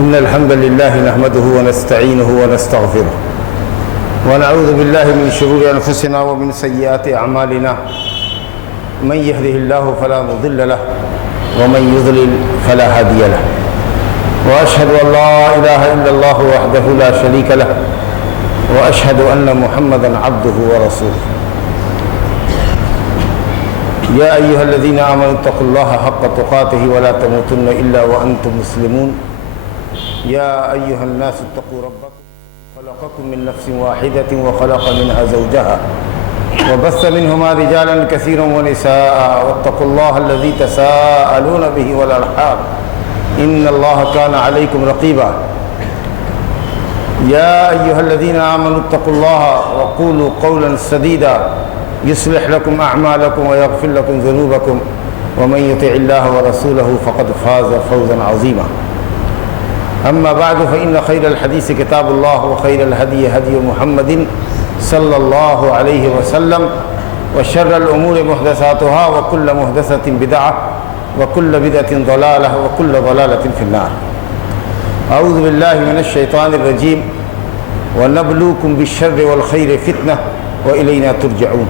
إن الحمد لله نحمده ونستعينه ونستغفره ونعوذ بالله من شرور أنفسنا ومن سيئات أعمالنا من يهده الله فلا مضل له ومن يضلل فلا هادي له وأشهد أن لا إله إلا الله وحده لا شريك له وأشهد أن محمدا عبده ورسوله يا أيها الذين آمنوا اتقوا الله حق تقاته ولا تموتن إلا وأنتم مسلمون يا أيها الناس اتقوا ربكم خلقكم من نفس واحدة وخلق منها زوجها وبث منهما رجالا كثيرا ونساء واتقوا الله الذي تساءلون به والأرحام إن الله كان عليكم رقيبا يا أيها الذين آمنوا اتقوا الله وقولوا قولا سديدا يصلح لكم أعمالكم ويغفر لكم ذنوبكم ومن يطع الله ورسوله فقد فاز فوزا عظيما أما بعد فإن خير الحديث كتاب الله وخير الهدي هدي محمد صلى الله عليه وسلم وشر الأمور محدثاتها وكل محدثة بدعة وكل بدعة ضلالة وكل ضلالة في النار أعوذ بالله من الشيطان الرجيم ونبلوكم بالشر والخير فتنة وإلينا ترجعون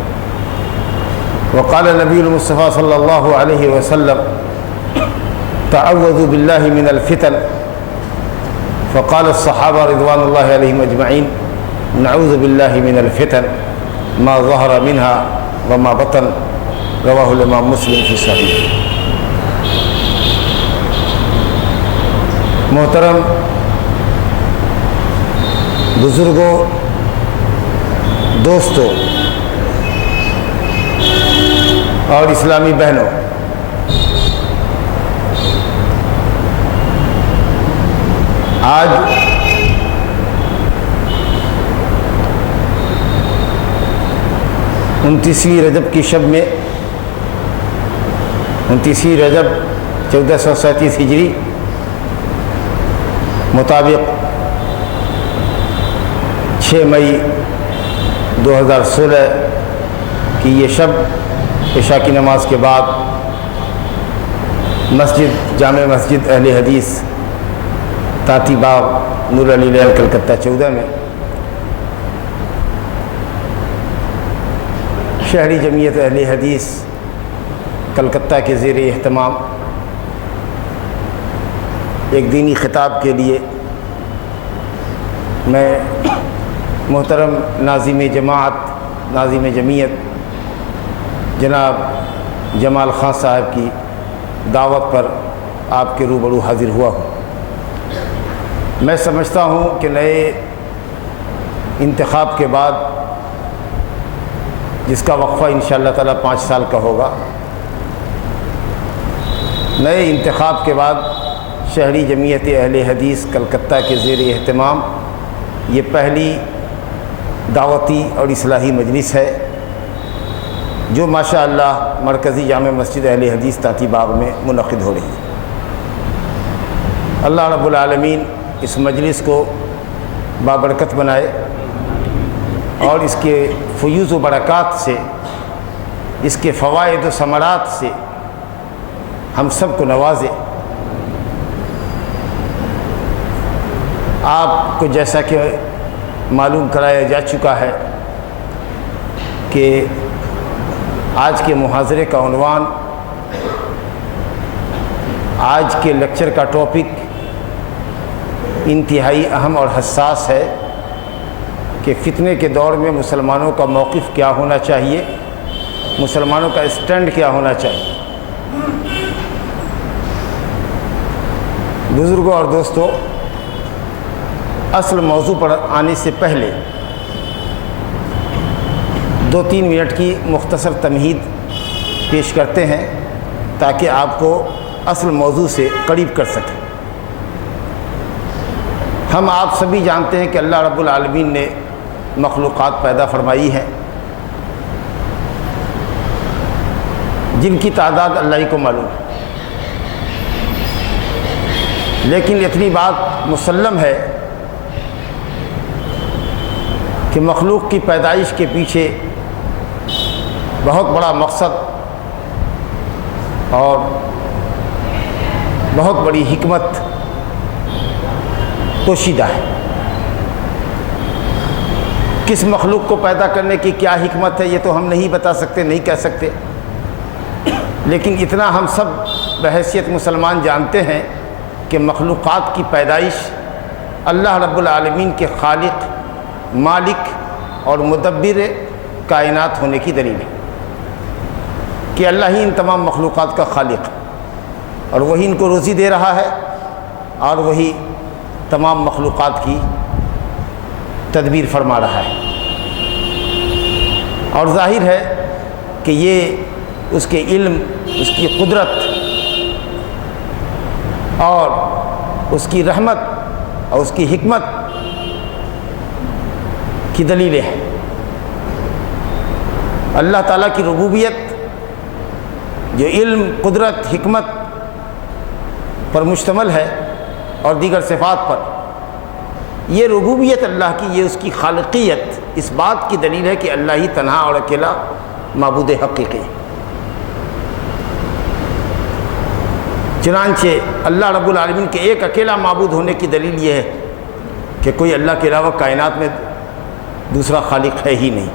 وقال النبي المصطفى صلى الله عليه وسلم تعوذوا بالله من الفتن فقال الصحابة رضوان الله عليهم أجمعين نعوذ بالله من الفتن ما ظهر منها وما بطن رواه الإمام مسلم في صحيح. محترم بزرگوں، دوستوں اور اسلامی بہنوں، آج 29ویں رجب کی شب میں 29ویں رجب 1437 ہجری مطابق 6 مئی 2016 کی یہ شب عشاء کی نماز کے بعد مسجد جامع مسجد اہل حدیث تاتی باغ نور علی لین کلکتہ 14 میں شہری جمعیت اہل حدیث کلکتہ کے زیر اہتمام ایک دینی خطاب کے لیے میں محترم ناظم جماعت ناظم جمعیت جناب جمال خان صاحب کی دعوت پر آپ کے روبرو حاضر ہوا ہوں۔ میں سمجھتا ہوں کہ نئے انتخاب کے بعد جس کا وقفہ انشاءاللہ تعالی 5 سال کا ہوگا، نئے انتخاب کے بعد شہری جمعیت اہل حدیث کلکتہ کے زیر اہتمام یہ پہلی دعوتی اور اصلاحی مجلس ہے جو ماشاءاللہ مرکزی جامع مسجد اہل حدیث تاتی باغ میں منعقد ہو رہی ہے۔ اللہ رب العالمین اس مجلس کو بابرکت بنائے اور اس کے فیوز و برکات سے، اس کے فوائد و ثمرات سے ہم سب کو نوازے۔ آپ کو جیسا کہ معلوم کرایا جا چکا ہے کہ آج کے محاضرے کا عنوان، آج کے لیکچر کا ٹاپک انتہائی اہم اور حساس ہے کہ فتنے کے دور میں مسلمانوں کا موقف کیا ہونا چاہیے، مسلمانوں کا اسٹینڈ کیا ہونا چاہیے۔ بزرگوں اور دوستوں، اصل موضوع پر آنے سے پہلے 2-3 منٹ کی مختصر تمہید پیش کرتے ہیں تاکہ آپ کو اصل موضوع سے قریب کر سکیں۔ ہم آپ سبھی جانتے ہیں کہ اللہ رب العالمین نے مخلوقات پیدا فرمائی ہیں جن کی تعداد اللہ ہی کو معلوم ہے، لیکن اتنی بات مسلم ہے کہ مخلوق کی پیدائش کے پیچھے بہت بڑا مقصد اور بہت بڑی حکمت پوشیدہ ہے۔ کس مخلوق کو پیدا کرنے کی کیا حکمت ہے یہ تو ہم نہیں بتا سکتے، نہیں کہہ سکتے، لیکن اتنا ہم سب بحیثیت مسلمان جانتے ہیں کہ مخلوقات کی پیدائش اللہ رب العالمین کے خالق، مالک اور مدبر کائنات ہونے کی دلیل ہے کہ اللہ ہی ان تمام مخلوقات کا خالق ہے، اور وہی ان کو روزی دے رہا ہے، اور وہی تمام مخلوقات کی تدبیر فرما رہا ہے۔ اور ظاہر ہے کہ یہ اس کے علم، اس کی قدرت اور اس کی رحمت اور اس کی حکمت کی دلیلیں ہیں۔ اللہ تعالیٰ کی ربوبیت جو علم، قدرت، حکمت پر مشتمل ہے اور دیگر صفات پر، یہ ربوبیت اللہ کی، یہ اس کی خالقیت اس بات کی دلیل ہے کہ اللہ ہی تنہا اور اکیلا معبود حقیقی ہے۔ چنانچہ اللہ رب العالمین کے ایک اکیلا معبود ہونے کی دلیل یہ ہے کہ کوئی اللہ کے علاوہ کائنات میں دوسرا خالق ہے ہی نہیں۔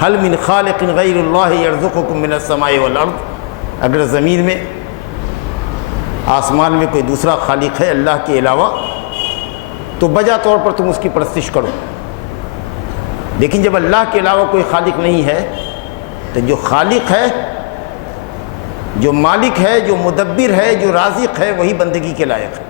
هل من خالق غیر اللہ یرزقکم من السماء والارض، اگر زمین میں، آسمان میں کوئی دوسرا خالق ہے اللہ کے علاوہ تو بجا طور پر تم اس کی پرستش کرو، لیکن جب اللہ کے علاوہ کوئی خالق نہیں ہے تو جو خالق ہے، جو مالک ہے، جو مدبر ہے، جو رازق ہے، وہی بندگی کے لائق ہے۔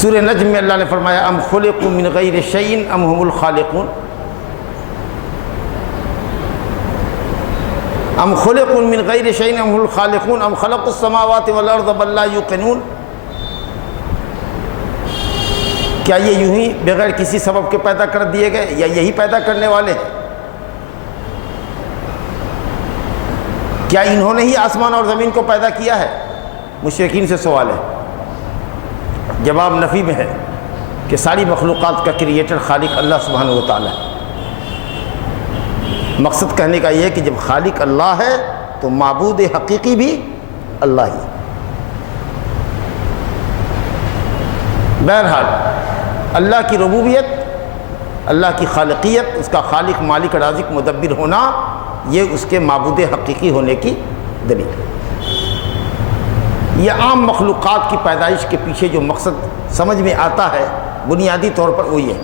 سورہ نجم میں اللہ نے فرمایا ام خلقوا من غیر شیء ام هم الخالقون، ام خلقوا من غیر شیء ام هم الخالقون ام خلقوا السماوات والارض بل لا یوقنون، کیا یہ یوں ہی بغیر کسی سبب کے پیدا کر دیے گئے یا یہی پیدا کرنے والے ہیں؟ کیا انہوں نے ہی آسمان اور زمین کو پیدا کیا ہے؟ مشرکین سے سوال ہے۔ جواب نفی میں ہے کہ ساری مخلوقات کا کریٹر خالق اللہ سبحانہ و تعالی ہے۔ مقصد کہنے کا یہ ہے کہ جب خالق اللہ ہے تو معبود حقیقی بھی اللہ ہی۔ بہرحال اللہ کی ربوبیت، اللہ کی خالقیت، اس کا خالق، مالک، رازق، مدبر ہونا، یہ اس کے معبود حقیقی ہونے کی دلیل ہے۔ یہ عام مخلوقات کی پیدائش کے پیچھے جو مقصد سمجھ میں آتا ہے بنیادی طور پر وہ یہ ہے۔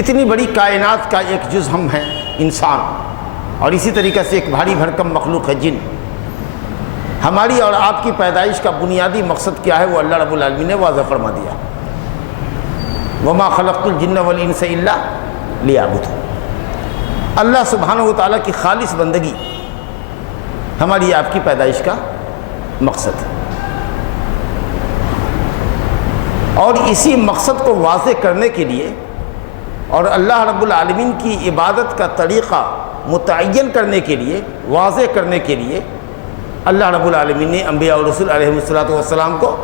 اتنی بڑی کائنات کا ایک جز ہم ہیں انسان، اور اسی طریقے سے ایک بھاری بھرکم مخلوق ہے جن۔ ہماری اور آپ کی پیدائش کا بنیادی مقصد کیا ہے وہ اللہ رب العالمین نے واضح فرما دیا، وما خلقت الجن والانس الا لیعبدون۔ اللہ سبحانہ و تعالیٰ کی خالص بندگی ہماری آپ کی پیدائش کا مقصد ہے، اور اسی مقصد کو واضح کرنے کے لیے اور اللہ رب العالمین کی عبادت کا طریقہ متعین کرنے کے لیے، واضح کرنے کے لیے اللہ رب العالمین نے انبیاء اور رسول علیہ السلام کو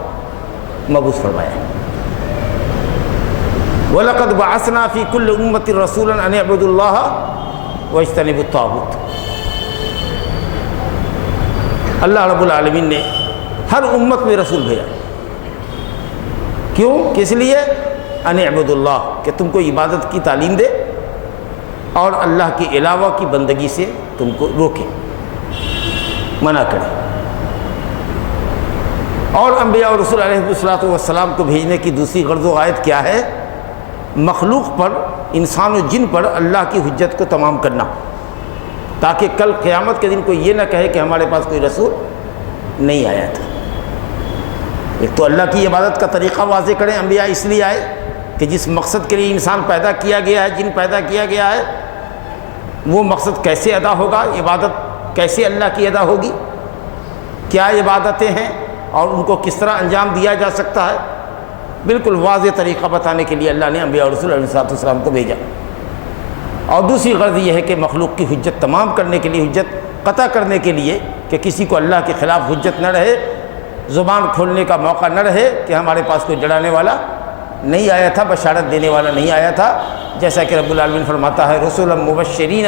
مبعوث فرمایا ہے۔ وَلَقَدْ بَعَثْنَا فِي كُلِّ أُمَّةٍ رَسُولًا أَنِ اعْبُدُوا اللَّهَ وَاجْتَنِبُوا الطَّاغُوتَ۔ اللہ رب العالمین نے ہر امت میں رسول بھیجا، کیوں؟ کس لیے؟ ان اعبدوا اللہ، کہ تم کو عبادت کی تعلیم دے اور اللہ کے علاوہ کی بندگی سے تم کو روکے، منع کرے۔ اور انبیاء اور رسول علیہ السلام کو بھیجنے کی دوسری غرض و غایت کیا ہے؟ مخلوق پر، انسان و جن پر اللہ کی حجت کو تمام کرنا، تاکہ کل قیامت کے دن کوئی یہ نہ کہے کہ ہمارے پاس کوئی رسول نہیں آیا تھا۔ ایک تو اللہ کی عبادت کا طریقہ واضح کریں، انبیاء اس لیے آئے کہ جس مقصد کے لیے انسان پیدا کیا گیا ہے، جن پیدا کیا گیا ہے، وہ مقصد کیسے ادا ہوگا، عبادت کیسے اللہ کی ادا ہوگی، کیا عبادتیں ہیں اور ان کو کس طرح انجام دیا جا سکتا ہے، بالکل واضح طریقہ بتانے کے لیے اللہ نے انبیاء اور رسول علیہ السلام کو بھیجا۔ اور دوسری غرض یہ ہے کہ مخلوق کی حجت تمام کرنے کے لیے، حجت قطع کرنے کے لیے، کہ کسی کو اللہ کے خلاف حجت نہ رہے، زبان کھولنے کا موقع نہ رہے کہ ہمارے پاس کوئی ڈرانے والا نہیں آیا تھا، بشارت دینے والا نہیں آیا تھا، جیسا کہ رب العالمین فرماتا ہے رسولا مبشرین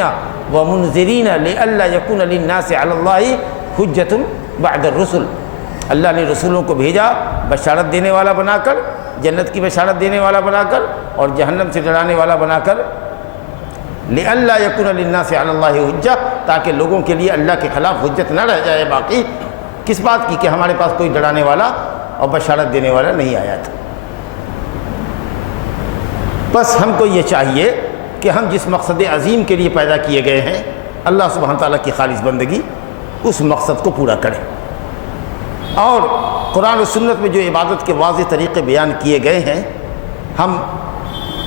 ومنذرین لئلا یکون للناس علی اللہ حجت بعد الرسل۔ اللہ نے رسولوں کو بھیجا بشارت دینے والا بنا کر، جنت کی بشارت دینے والا بنا کر، اور جہنم سے ڈرانے والا بنا کر، لئلا یکون للناس علی اللہ حجہ، تاکہ لوگوں کے لیے اللہ کے خلاف حجت نہ رہ جائے باقی، کس بات کی کہ ہمارے پاس کوئی ڈرانے والا اور بشارت دینے والا نہیں آیا تھا۔ بس ہم کو یہ چاہیے کہ ہم جس مقصد عظیم کے لیے پیدا کیے گئے ہیں، اللہ سبحانہ تعالیٰ کی خالص بندگی، اس مقصد کو پورا کریں، اور قرآن و سنت میں جو عبادت کے واضح طریقے بیان کیے گئے ہیں، ہم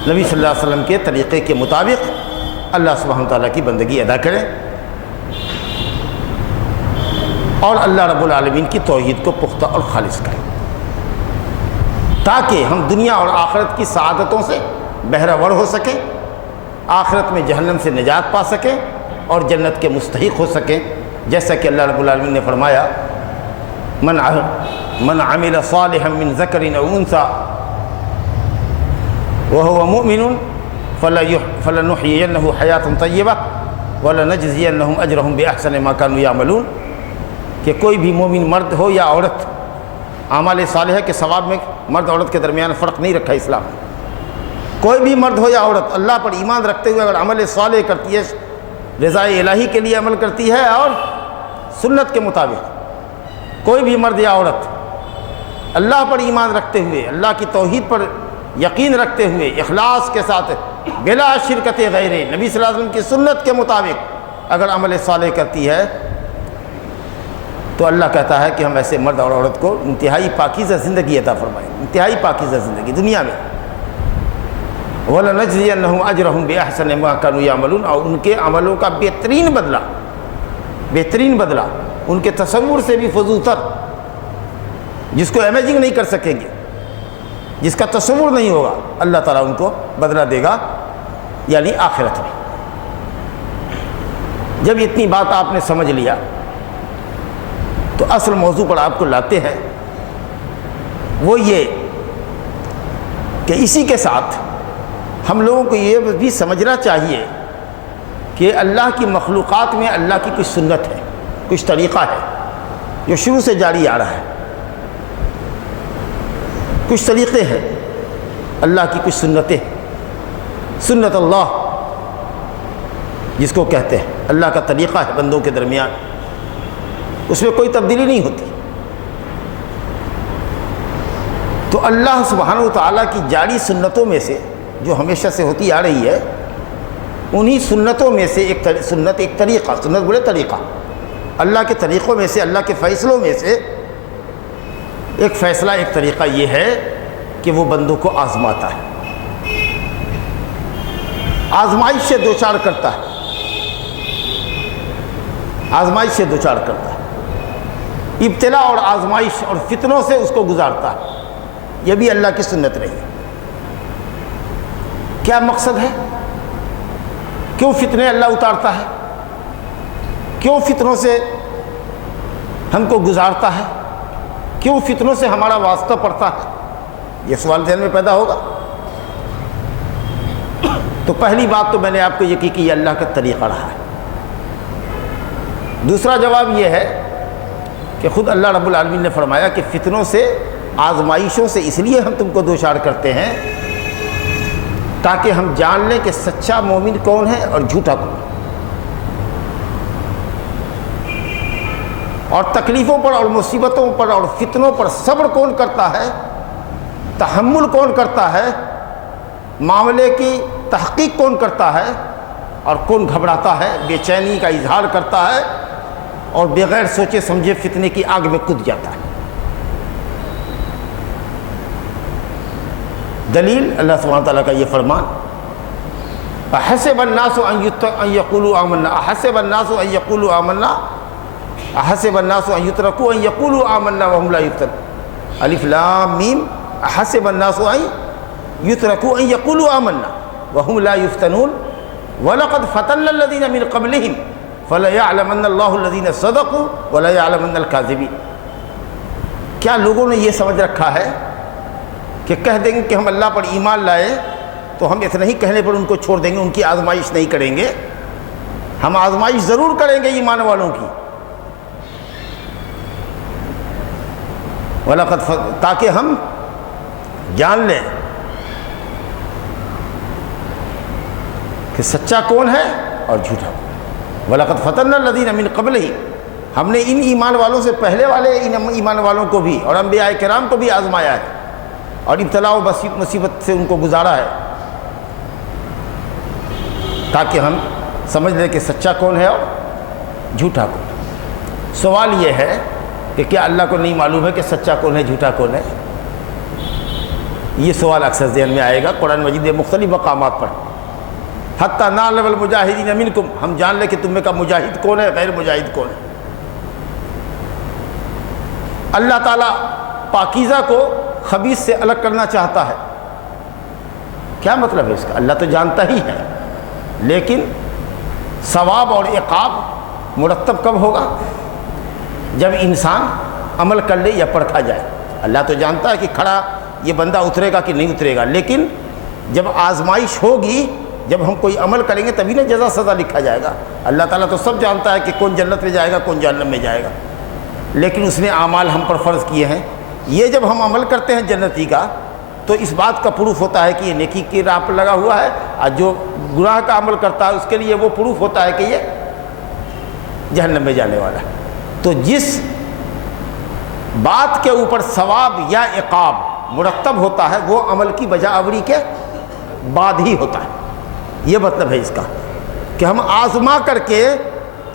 نبی صلی اللہ علیہ وسلم کے طریقے کے مطابق اللہ سبحانہ تعالیٰ کی بندگی ادا کریں، اور اللہ رب العالمین کی توحید کو پختہ اور خالص کریں، تاکہ ہم دنیا اور آخرت کی سعادتوں سے بہرہ ور ہو سکیں، آخرت میں جہنم سے نجات پا سکیں اور جنت کے مستحق ہو سکیں، جیسا کہ اللہ رب العالمین نے فرمایا من عمل صالحا من ذکر او انثى وهو مؤمن فلنحيينه حیاة طیبہ ولنجزینهم اجرهم باحسن ما كانوا يعملون، کہ کوئی بھی مومن مرد ہو یا عورت، اعمال صالحہ کے ثواب میں مرد عورت کے درمیان فرق نہیں رکھا اسلام نے، کوئی بھی مرد ہو یا عورت اللہ پر ایمان رکھتے ہوئے اگر عمل صالح کرتی ہے، رضا الہی کے لیے عمل کرتی ہے اور سنت کے مطابق، کوئی بھی مرد یا عورت اللہ پر ایمان رکھتے ہوئے، اللہ کی توحید پر یقین رکھتے ہوئے، اخلاص کے ساتھ بلا شرکت غیر، نبی صلی اللہ علیہ وسلم کی سنت کے مطابق اگر عمل صالح کرتی ہے، تو اللہ کہتا ہے کہ ہم ایسے مرد اور عورت کو انتہائی پاکیزہ زندگی عطا فرمائیں، انتہائی پاکیزہ زندگی دنیا میں، وَلَنَجْزِيَنَّهُمْ أَجْرَهُمْ بِأَحْسَنِ مَا كَانُوا يَعْمَلُونَ، اور ان کے عملوں کا بہترین بدلہ ان کے تصور سے بھی فضوتر، جس کو امیجنگ نہیں کر سکیں گے، جس کا تصور نہیں ہوگا، اللہ تعالیٰ ان کو بدلہ دے گا، یعنی آخرت میں۔ جب اتنی بات آپ نے سمجھ لیا تو اصل موضوع پر آپ کو لاتے ہیں، وہ یہ کہ اسی کے ساتھ ہم لوگوں کو یہ بھی سمجھنا چاہیے کہ اللہ کی مخلوقات میں اللہ کی کچھ سنت ہے، کچھ طریقہ ہے جو شروع سے جاری آ رہا ہے، کچھ طریقے ہیں اللہ کی، کچھ سنتیں، سنت اللہ جس کو کہتے ہیں، اللہ کا طریقہ ہے بندوں کے درمیان، اس میں کوئی تبدیلی نہیں ہوتی۔ تو اللہ سبحانہ و تعالیٰ کی جاری سنتوں میں سے جو ہمیشہ سے ہوتی آ رہی ہے، انہی سنتوں میں سے ایک سنت، ایک طریقہ، سنت بولے طریقہ، اللہ کے طریقوں میں سے، اللہ کے فیصلوں میں سے ایک فیصلہ، ایک طریقہ یہ ہے کہ وہ بندوں کو آزماتا ہے، آزمائش سے دوچار کرتا ہے، آزمائش سے دوچار کرتا ہے، ابتلا اور آزمائش اور فتنوں سے اس کو گزارتا ہے۔ یہ بھی اللہ کی سنت رہی ہے۔ کیا مقصد ہے؟ کیوں فتنے اللہ اتارتا ہے؟ کیوں فتنوں سے ہم کو گزارتا ہے؟ کیوں فتنوں سے ہمارا واسطہ پڑتا ہے؟ یہ سوال ذہن میں پیدا ہوگا۔ تو پہلی بات تو میں نے آپ کو یہ کی کہ یہ اللہ کا طریقہ رہا ہے۔ دوسرا جواب یہ ہے کہ خود اللہ رب العالمین نے فرمایا کہ فتنوں سے، آزمائشوں سے اس لیے ہم تم کو دوچار کرتے ہیں تاکہ ہم جان لیں کہ سچا مومن کون ہے اور جھوٹا کون ہے، اور تکلیفوں پر اور مصیبتوں پر اور فتنوں پر صبر کون کرتا ہے، تحمل کون کرتا ہے، معاملے کی تحقیق کون کرتا ہے، اور کون گھبراتا ہے، بے چینی کا اظہار کرتا ہے اور بغیر سوچے سمجھے فتنے کی آگ میں کود جاتا ہے۔ دلیل اللہ سبحانہ تعالیٰ کا یہ فرمان، احسب الناس ان یقولوا آمنا، احسب الناس ان یقولوا آمنا، احسب الناس ان یترکوا ان یقولوا آمنا وهم لا یفتنون، الف لام میم، احسب الناس ان یترکوا ان یقولوا آمنا وهم لا یفتنون وَلَقَدْ فَتَنَّ الَّذِينَ مِنْ قَبْلِهِمْ فَلَيَعْلَمَنَّ اللَّهُ الَّذِينَ صَدَقُوا وَلَيَعْلَمَنَّ الْكَاذِبِينَ۔ کیا لوگوں نے یہ سمجھ رکھا ہے کہ کہہ دیں گے کہ ہم اللہ پر ایمان لائے تو ہم اتنا ہی کہنے پر ان کو چھوڑ دیں گے، ان کی آزمائش نہیں کریں گے؟ ہم آزمائش ضرور کریں گے ایمان والوں کی، تاکہ ہم جان لیں کہ سچا کون ہے اور جھوٹا کون ہے۔ وَلَقَدْ فَتَنَّا الَّذِينَ مِن قَبْلِهِمْ، ہم نے ان ایمان والوں سے پہلے والے ان ایمان والوں کو بھی اور انبیاء کرام کو بھی آزمایا ہے اور ابتلاء و مصیبت سے ان کو گزارا ہے، تاکہ ہم سمجھ لیں کہ سچا کون ہے اور جھوٹا کون ہے۔ سوال یہ ہے کہ کیا اللہ کو نہیں معلوم ہے کہ سچا کون ہے جھوٹا کون ہے؟ یہ سوال اکثر ذہن میں آئے گا قرآن مجید کے مختلف مقامات پر۔ حتیٰ نعلم المجاہدین منکم، ہم جان لیں کہ تم میں کا مجاہد کون ہے، غیر مجاہد کون ہے۔ اللہ تعالیٰ پاکیزہ کو خبیث سے الگ کرنا چاہتا ہے۔ کیا مطلب ہے اس کا؟ اللہ تو جانتا ہی ہے، لیکن ثواب اور عقاب مرتب کب ہوگا؟ جب انسان عمل کر لے یا پرکھا جائے۔ اللہ تو جانتا ہے کہ کھڑا یہ بندہ اترے گا کہ نہیں اترے گا، لیکن جب آزمائش ہوگی، جب ہم کوئی عمل کریں گے تبھی نہ جزا سزا لکھا جائے گا۔ اللہ تعالیٰ تو سب جانتا ہے کہ کون جنت میں جائے گا کون جہنم میں جائے گا، لیکن اس نے اعمال ہم پر فرض کیے ہیں۔ یہ جب ہم عمل کرتے ہیں جنتی کا تو اس بات کا پروف ہوتا ہے کہ یہ نیکی کی راہ پر لگا ہوا ہے، اور جو گناہ کا عمل کرتا ہے اس کے لیے وہ پروف ہوتا ہے کہ یہ جہنم میں جانے والا ہے۔ تو جس بات کے اوپر ثواب یا عقاب مرتب ہوتا ہے وہ عمل کی بجا آوری کے بعد ہی ہوتا ہے۔ یہ مطلب ہے اس کا کہ ہم آزما کر کے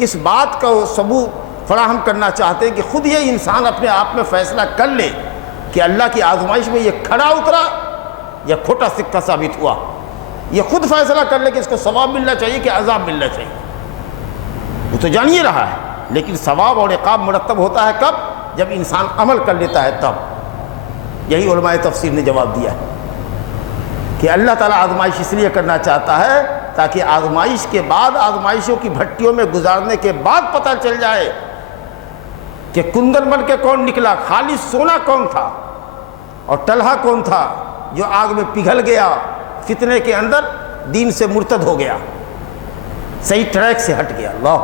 اس بات کا ثبوت فراہم کرنا چاہتے ہیں کہ خود یہ انسان اپنے آپ میں فیصلہ کر لے کہ اللہ کی آزمائش میں یہ کھڑا اترا یا کھوٹا سکہ ثابت ہوا۔ یہ خود فیصلہ کر لے کہ اس کو ثواب ملنا چاہیے کہ عذاب ملنا چاہیے۔ وہ تو جان ہی رہا ہے، لیکن ثواب اور عقاب مرتب ہوتا ہے کب؟ جب انسان عمل کر لیتا ہے تب۔ یہی علماء تفسیر نے جواب دیا ہے کہ اللہ تعالیٰ آزمائش اس لیے کرنا چاہتا ہے تاکہ آزمائش کے بعد، آزمائشوں کی بھٹیوں میں گزارنے کے بعد پتہ چل جائے کہ کندن بن کے کون نکلا، خالص سونا کون تھا اور ٹلہا کون تھا جو آگ میں پگھل گیا، فتنے کے اندر دین سے مرتد ہو گیا، صحیح ٹریک سے ہٹ گیا۔ اللہ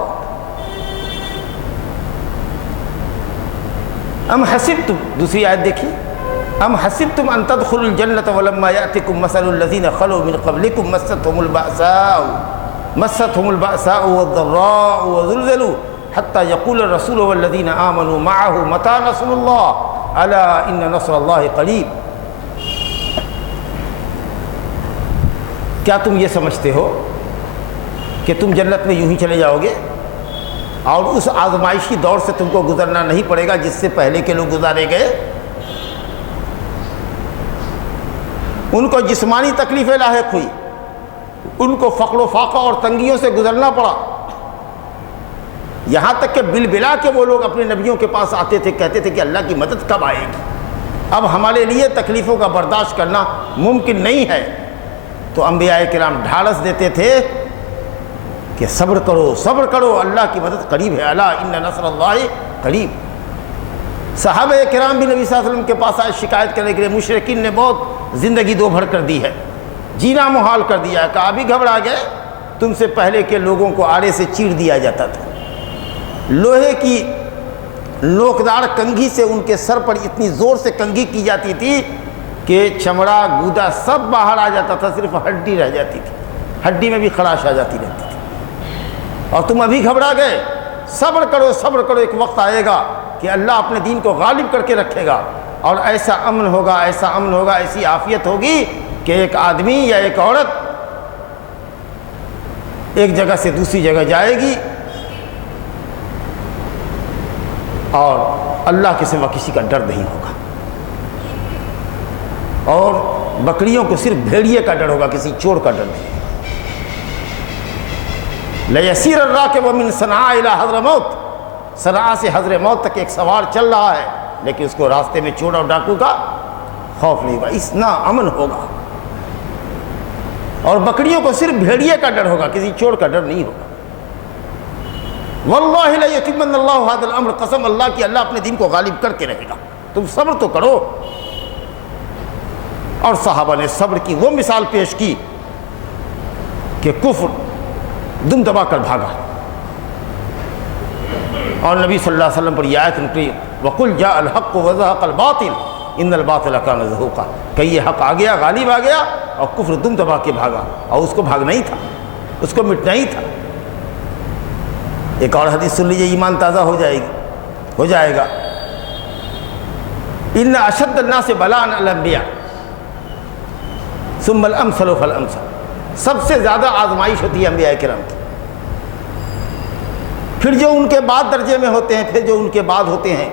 ام حسبتم، دوسری آیت دیکھیے، ام حسبتم ان تدخلوا الجنة ولما يأتكم مثل الذين خلوا من قبلكم مستهم البأساء والضراء وزلزلوا حتى يقول الرسول والذين آمنوا معه متى نصر الله ألا إن نصر الله قريب۔ کیا تم یہ سمجھتے ہو کہ تم جنت میں یوں ہی چلے جاؤ گے اور اس آزمائشی دور سے تم کو گزرنا نہیں پڑے گا جس سے پہلے کے لوگ گزارے گئے؟ ان کو جسمانی تکلیفیں لاحق ہوئی، ان کو فقر و فاقہ اور تنگیوں سے گزرنا پڑا، یہاں تک کہ بالبلا کے وہ لوگ اپنے نبیوں کے پاس آتے تھے، کہتے تھے کہ اللہ کی مدد کب آئے گی، اب ہمارے لیے تکلیفوں کا برداشت کرنا ممکن نہیں ہے۔ تو انبیاء کرام ڈھارس دیتے تھے کہ صبر کرو صبر کرو، اللہ کی مدد قریب ہے، الا ان نصر اللہ قریب۔ صحابہ کرام بھی نبی صلی اللہ علیہ وسلم کے پاس آئے شکایت کرنے کے لیے، مشرکین نے بہت زندگی دو بھر کر دی ہے، جینا محال کر دیا ہے، کہا ابھی گھبرا گئے، تم سے پہلے کے لوگوں کو آڑے سے چیر دیا جاتا تھا، لوہے کی نوکدار کنگھی سے ان کے سر پر اتنی زور سے کنگھی کی جاتی تھی کہ چمڑا گودا سب باہر آ جاتا تھا، صرف ہڈی رہ جاتی تھی، ہڈی میں بھی خراش آ جاتی رہتی تھی، اور تم ابھی گھبرا گئے، صبر کرو صبر کرو، ایک وقت آئے گا کہ اللہ اپنے دین کو غالب کر کے رکھے گا اور ایسا امن ہوگا ایسا امن ہوگا، ایسی عافیت ہوگی کہ ایک آدمی یا ایک عورت ایک جگہ سے دوسری جگہ جائے گی اور اللہ کے سوا کسی کا ڈر نہیں ہوگا، اور بکریوں کو صرف بھیڑیے کا ڈر ہوگا، کسی چور کا ڈر نہیں۔ لَيَسِيرَ الرَّاكِبُ مِنْ صَنْعَاءَ إِلَىٰ حَضْرَمَوْتَ، صنعاء سے حضرموت تک ایک سوار چل رہا ہے، لیکن اس کو راستے میں چور اور ڈاکو کا خوف نہیں ہوگا، اتنا امن ہوگا، اور بکریوں کو صرف بھیڑیے کا ڈر ہوگا، کسی چور کا ڈر نہیں ہوگا۔ وَاللَّهِ لَيُتِمَّنَّ اللَّهُ هَذَا الْأَمْرَ، قسم اللہ کی اللہ اپنے دین کو غالب کر کے رہے گا، تم صبر تو کرو۔ اور صحابہ نے صبر کی وہ مثال پیش کی کہ کفر دم دبا کر بھاگا، اور نبی صلی اللہ علیہ وسلم پر یہ آیت اتری وَقُلْ جَاءَ الْحَقُّ وَزَهَقَ الْبَاطِلُ إِنَّ الْبَاطِلَ كَانَ زَهُوقًا کہ یہ حق آ گیا، غالب آ گیا، اور کفر دم دبا کے بھاگا، اور اس کو بھاگنا ہی تھا، اس کو مٹنا ہی تھا۔ ایک اور حدیث سن لیجیے، ایمان تازہ ہو جائے گا۔ إِنَّ أَشَدَّ النَّاسِ بَلَاءً الْأَنْبِيَاءُ ثُمَّ الْأَمْثَلُ فَالْأَمْثَلُ سب سے زیادہ آزمائش ہوتی ہے انبیاء کرام کی، پھر جو ان کے بعد درجے میں ہوتے ہیں، پھر جو ان کے بعد ہوتے ہیں،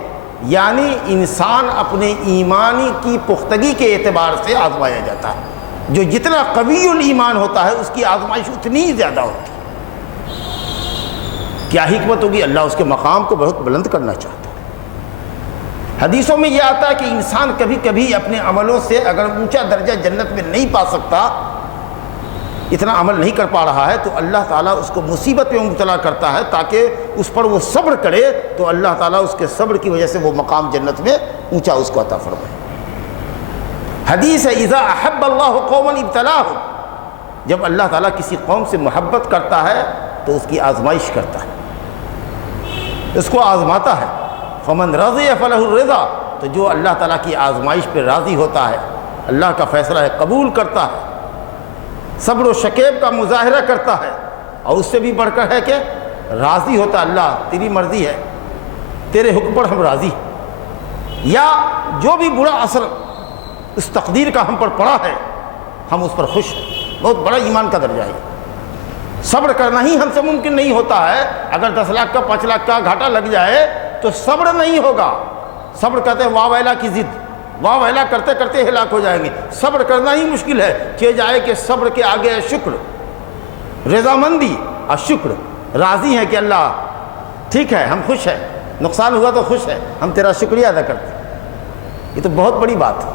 یعنی انسان اپنے ایمانی کی پختگی کے اعتبار سے آزمایا جاتا ہے۔ جو جتنا قوی الایمان ہوتا ہے اس کی آزمائش اتنی ہی زیادہ ہوتی ہے۔ کیا حکمت ہوگی؟ اللہ اس کے مقام کو بہت بلند کرنا چاہتا ہے۔ حدیثوں میں یہ آتا ہے کہ انسان کبھی کبھی اپنے عملوں سے اگر اونچا درجہ جنت میں نہیں پا سکتا، اتنا عمل نہیں کر پا رہا ہے، تو اللہ تعالیٰ اس کو مصیبت میں مبتلا کرتا ہے تاکہ اس پر وہ صبر کرے، تو اللہ تعالیٰ اس کے صبر کی وجہ سے وہ مقام جنت میں اونچا اس کو عطا فرمائے۔ حدیث ہے اذا احب اللہ قوما ابتلاہم، جب اللہ تعالیٰ کسی قوم سے محبت کرتا ہے تو اس کی آزمائش کرتا ہے، اس کو آزماتا ہے۔ فمن رضی فلہ الرضا، تو جو اللہ تعالیٰ کی آزمائش پہ راضی ہوتا ہے، اللہ کا فیصلہ ہے قبول کرتا ہے، صبر و شکیب کا مظاہرہ کرتا ہے، اور اس سے بھی بڑھ کر ہے کہ راضی ہوتا ہے، اللہ تیری مرضی ہے، تیرے حکم پر ہم راضی ہیں، یا جو بھی برا اثر اس تقدیر کا ہم پر پڑا ہے ہم اس پر خوش ہیں۔ بہت بڑا ایمان کا درجہ ہے۔ صبر کرنا ہی ہم سے ممکن نہیں ہوتا ہے۔ اگر 10 لاکھ کا 5 لاکھ کا گھاٹا لگ جائے تو صبر نہیں ہوگا۔ صبر کہتے ہیں واہ ویلا کی ضد، واہ ویلا کرتے کرتے ہلاک ہو جائیں گے۔ صبر کرنا ہی مشکل ہے، کہ جائے کہ صبر کے آگے ہے شکر، رضامندی اور شکر، راضی ہیں کہ اللہ ٹھیک ہے، ہم خوش ہیں، نقصان ہوا تو خوش ہے، ہم تیرا شکریہ ادا کرتے ہیں۔ یہ تو بہت بڑی بات ہے۔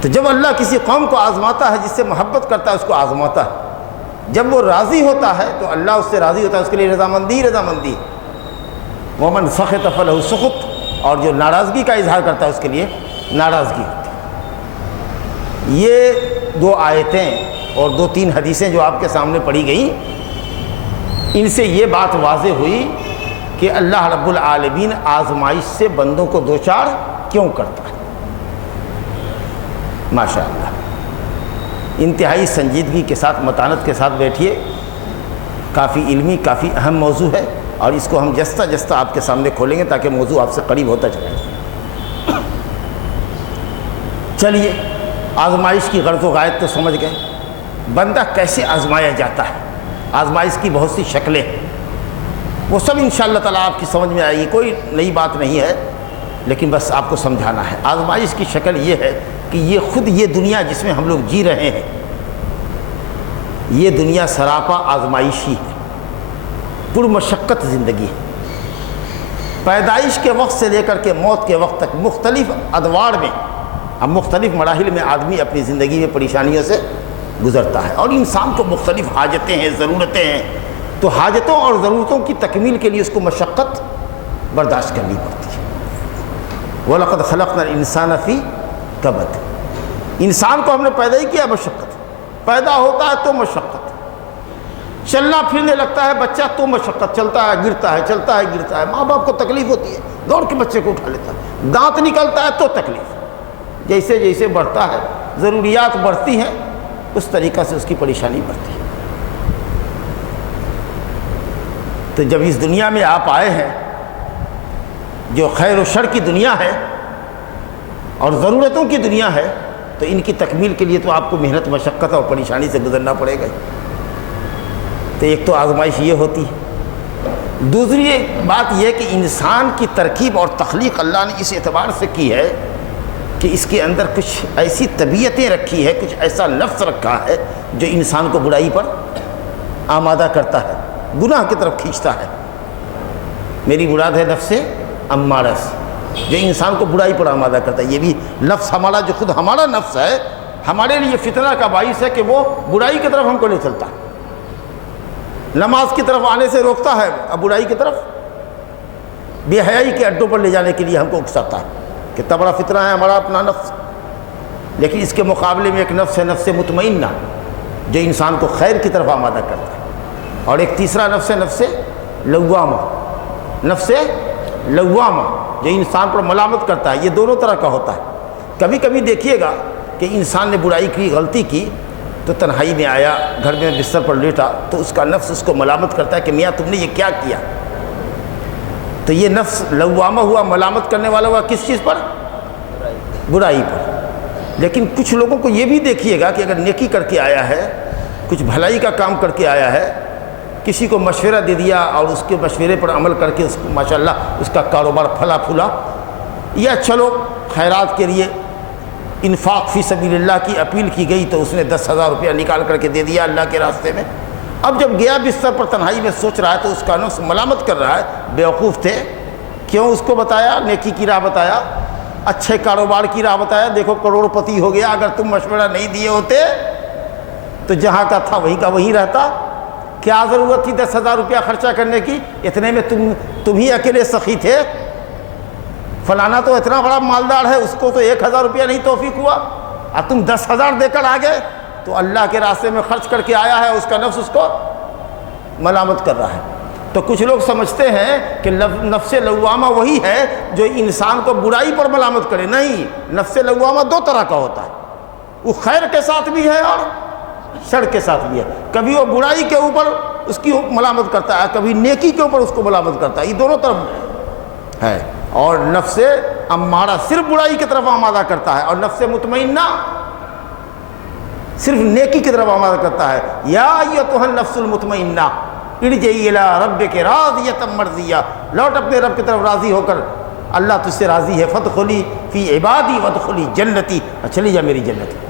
تو جب اللہ کسی قوم کو آزماتا ہے، جس سے محبت کرتا ہے اس کو آزماتا ہے، جب وہ راضی ہوتا ہے تو اللہ اس سے راضی ہوتا ہے، اس کے لیے رضامندی رضامندی۔ ومن سخط فلہ سخط، اور جو ناراضگی کا اظہار کرتا ہے اس کے لیے ناراضگی ہوتی ہے۔ یہ 2 آیتیں اور 2-3 حدیثیں جو آپ کے سامنے پڑھی گئیں، ان سے یہ بات واضح ہوئی کہ اللہ رب العالمین آزمائش سے بندوں کو دوچار کیوں کرتا ہے۔ ماشاءاللہ انتہائی سنجیدگی کے ساتھ، متانت کے ساتھ بیٹھیے، کافی علمی، کافی اہم موضوع ہے، اور اس کو ہم جستہ جستہ آپ کے سامنے کھولیں گے تاکہ موضوع آپ سے قریب ہوتا چلے۔ چلیے، آزمائش کی غرض و غایت تو سمجھ گئے، بندہ کیسے آزمایا جاتا ہے، آزمائش کی بہت سی شکلیں ہیں، وہ سب انشاءاللہ تعالیٰ آپ کی سمجھ میں آئے گی، کوئی نئی بات نہیں ہے، لیکن بس آپ کو سمجھانا ہے۔ آزمائش کی شکل یہ ہے کہ یہ خود یہ دنیا جس میں ہم لوگ جی رہے ہیں، یہ دنیا سراپا آزمائشی ہے، پرمشقت زندگی ہے۔ پیدائش کے وقت سے لے کر کے موت کے وقت تک مختلف ادوار میں، اب مختلف مراحل میں آدمی اپنی زندگی میں پریشانیوں سے گزرتا ہے، اور انسان کو مختلف حاجتیں ہیں، ضرورتیں ہیں، تو حاجتوں اور ضرورتوں کی تکمیل کے لیے اس کو مشقت برداشت کرنی پڑتی ہے۔ وَلَقَدْ خَلَقْنَا الْإِنسَانَ فِي كَبَدٍ، انسان کو ہم نے پیدا ہی کیا مشقت، پیدا ہوتا ہے تو مشقت، چلنا پھرنے لگتا ہے بچہ تو مشقت، چلتا ہے گرتا ہے، چلتا ہے گرتا ہے، ماں باپ کو تکلیف ہوتی ہے، دوڑ کے بچے کو اٹھا لیتا ہے، دانت نکلتا ہے تو تکلیف، جیسے جیسے بڑھتا ہے، ضروریات بڑھتی ہیں، اس طریقہ سے اس کی پریشانی بڑھتی ہے۔ تو جب اس دنیا میں آپ آئے ہیں، جو خیر و شر کی دنیا ہے اور ضرورتوں کی دنیا ہے، تو ان کی تکمیل کے لیے تو آپ کو محنت، مشقت اور پریشانی سے گزرنا پڑے گا۔ تو ایک تو آزمائش یہ ہوتی ہے، دوسری بات یہ کہ انسان کی ترکیب اور تخلیق اللہ نے اس اعتبار سے کی ہے کہ اس کے اندر کچھ ایسی طبیعتیں رکھی ہے، کچھ ایسا نفس رکھا ہے جو انسان کو برائی پر آمادہ کرتا ہے، گناہ کی طرف کھینچتا ہے۔ میری مراد ہے نفس امارہ سے، جو انسان کو برائی پر آمادہ کرتا ہے۔ یہ بھی نفس ہمارا، جو خود ہمارا نفس ہے، ہمارے لیے فتنہ کا باعث ہے کہ وہ برائی کی طرف ہم کو لے چلتا ہے، نماز کی طرف آنے سے روکتا ہے، اب برائی کی طرف، بے حیائی کے اڈوں پر لے جانے کے لیے ہم کو اکساتا ہے۔ کتنا بڑا فتنہ ہے ہمارا اپنا نفس۔ لیکن اس کے مقابلے میں ایک نفس ہے، نفس مطمئنہ، جو انسان کو خیر کی طرف آمادہ کرتا ہے۔ اور ایک تیسرا نفس ہے نفس لوامہ، نفس لوامہ جو انسان پر ملامت کرتا ہے۔ یہ دونوں طرح کا ہوتا ہے۔ کبھی کبھی دیکھیے گا کہ انسان نے برائی کی، غلطی کی، تو تنہائی میں آیا، گھر میں بستر پر لیٹا، تو اس کا نفس اس کو ملامت کرتا ہے کہ میاں تم نے یہ کیا کیا؟ تو یہ نفس لوامہ ہوا، ملامت کرنے والا ہوا کس چیز پر؟ برائی پر۔ لیکن کچھ لوگوں کو یہ بھی دیکھیے گا کہ اگر نیکی کر کے آیا ہے، کچھ بھلائی کا کام کر کے آیا ہے، کسی کو مشورہ دے دیا اور اس کے مشورے پر عمل کر کے اس کو ماشاءاللہ اس کا کاروبار پھلا پھولا، یا چلو خیرات کے لیے انفاق فی سبیل اللہ کی اپیل کی گئی تو اس نے 10,000 روپیہ نکال کر کے دے دیا اللہ کے راستے میں۔ اب جب گیا بستر پر تنہائی میں سوچ رہا ہے تو اس کا نفس ملامت کر رہا ہے، بیوقوف تھے، کیوں اس کو بتایا؟ نیکی کی راہ بتایا، اچھے کاروبار کی راہ بتایا، دیکھو کروڑ پتی ہو گیا، اگر تم مشورہ نہیں دیے ہوتے تو جہاں کا تھا وہیں کا وہیں رہتا۔ کیا ضرورت تھی 10,000 روپیہ خرچہ کرنے کی؟ اتنے میں تم ہی اکیلے سخی تھے، فلانا تو اتنا بڑا مالدار ہے، اس کو تو 1,000 روپیہ نہیں توفیق ہوا، اور تم 10,000 دے کر آ گئے۔ تو اللہ کے راستے میں خرچ کر کے آیا ہے، اس کا نفس اس کو ملامت کر رہا ہے۔ تو کچھ لوگ سمجھتے ہیں کہ نفس لوامہ وہی ہے جو انسان کو برائی پر ملامت کرے۔ نہیں، نفس لوامہ دو طرح کا ہوتا ہے، وہ خیر کے ساتھ بھی ہے اور شر کے ساتھ بھی ہے۔ کبھی وہ برائی کے اوپر اس کی ملامت کرتا ہے، کبھی نیکی کے اوپر اس کو ملامت کرتا ہے، یہ دونوں طرف ہے۔ اور نفس امارہ صرف برائی کی طرف آمادہ کرتا ہے، اور نفس مطمئنہ صرف نیکی کی طرف آمادہ کرتا ہے۔ یا ایتھا النفس المطمئنہ ارجعی الی ربک راضیۃ مرضیہ، لوٹ اپنے رب کی طرف راضی ہو کر، اللہ تجھ سے راضی ہے، فادخلی فی عبادی وادخلی جنتی، چلی جا میری جنت۔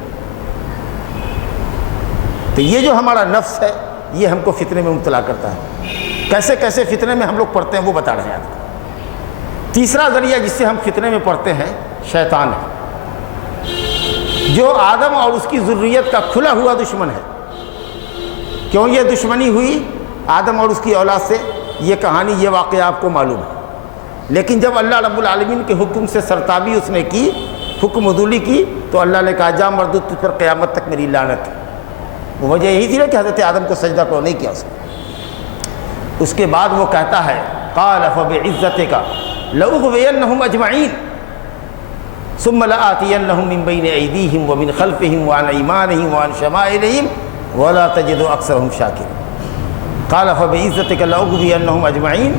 تو یہ جو ہمارا نفس ہے یہ ہم کو فتنے میں مبتلا کرتا ہے۔ کیسے کیسے فتنے میں ہم لوگ پڑتے ہیں وہ بتا رہے ہیں آپ کو۔ تیسرا ذریعہ جس سے ہم فتنے میں پڑتے ہیں شیطان ہے، جو آدم اور اس کی ذریت کا کھلا ہوا دشمن ہے۔ کیوں یہ دشمنی ہوئی آدم اور اس کی اولاد سے؟ یہ کہانی، یہ واقعہ آپ کو معلوم ہے۔ لیکن جب اللہ رب العالمین کے حکم سے سرتابی اس نے کی، حکم عدولی کی، تو اللہ نے کہا جا مردود تجھ پر قیامت تک میری لعنت ہے۔ وہ وجہ یہی تھی نا کہ حضرت آدم کو سجدہ کو نہیں کیا اس کے بعد وہ کہتا ہے قال فبعزتک لأغوینہم اجمعین ثم لآتینہم من بین ایدیہم ومن خلفہم وعن ایمانہم وعن شمائلہم ولا تجد اکثرہم شاکرین۔ قال فبعزتک لأغوینہم اجمعین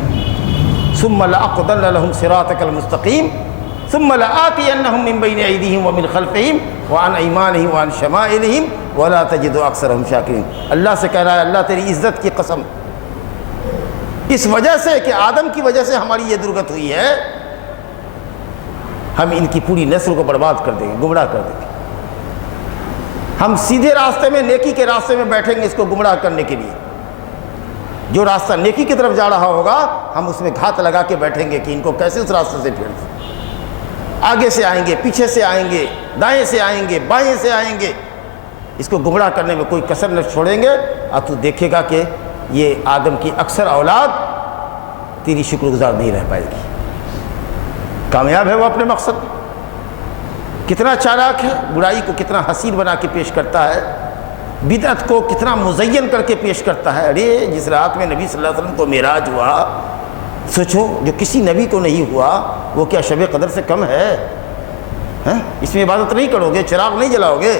ثم لأقعدن لہم صراطک المستقیم ثم لآتینہم من بین ایدیہم ومن خلفہم وعن ایمانہم وعن شمائلہم ولا تجد اکثرہم شاکرین۔ اللہ سے کہہ رہا ہے اللہ تیری عزت کی قسم، اس وجہ سے کہ آدم کی وجہ سے ہماری یہ درگت ہوئی ہے، ہم ان کی پوری نسل کو برباد کر دیں گے، گمراہ کر دیں گے۔ ہم سیدھے راستے میں، نیکی کے راستے میں بیٹھیں گے اس کو گمراہ کرنے کے لیے۔ جو راستہ نیکی کی طرف جا رہا ہوگا ہم اس میں گھات لگا کے بیٹھیں گے کہ ان کو کیسے اس راستے سے پھیر دیں۔ آگے سے آئیں گے، پیچھے سے آئیں گے، دائیں سے آئیں گے، بائیں سے آئیں گے، اس کو گمراہ کرنے میں کوئی کسر نہ چھوڑیں گے۔ اور تو دیکھے گا کہ یہ آدم کی اکثر اولاد تیری شکر گزار نہیں رہ پائے گی، کامیاب ہے وہ اپنے مقصد میں۔ کتنا چالاک ہے، برائی کو کتنا حسین بنا کے پیش کرتا ہے، بدعت کو کتنا مزین کر کے پیش کرتا ہے۔ ارے جس رات میں نبی صلی اللہ علیہ وسلم کو معراج ہوا، سوچو جو کسی نبی کو نہیں ہوا وہ کیا شب قدر سے کم ہے؟ اس میں عبادت نہیں کرو گے، چراغ نہیں جلاؤ گے،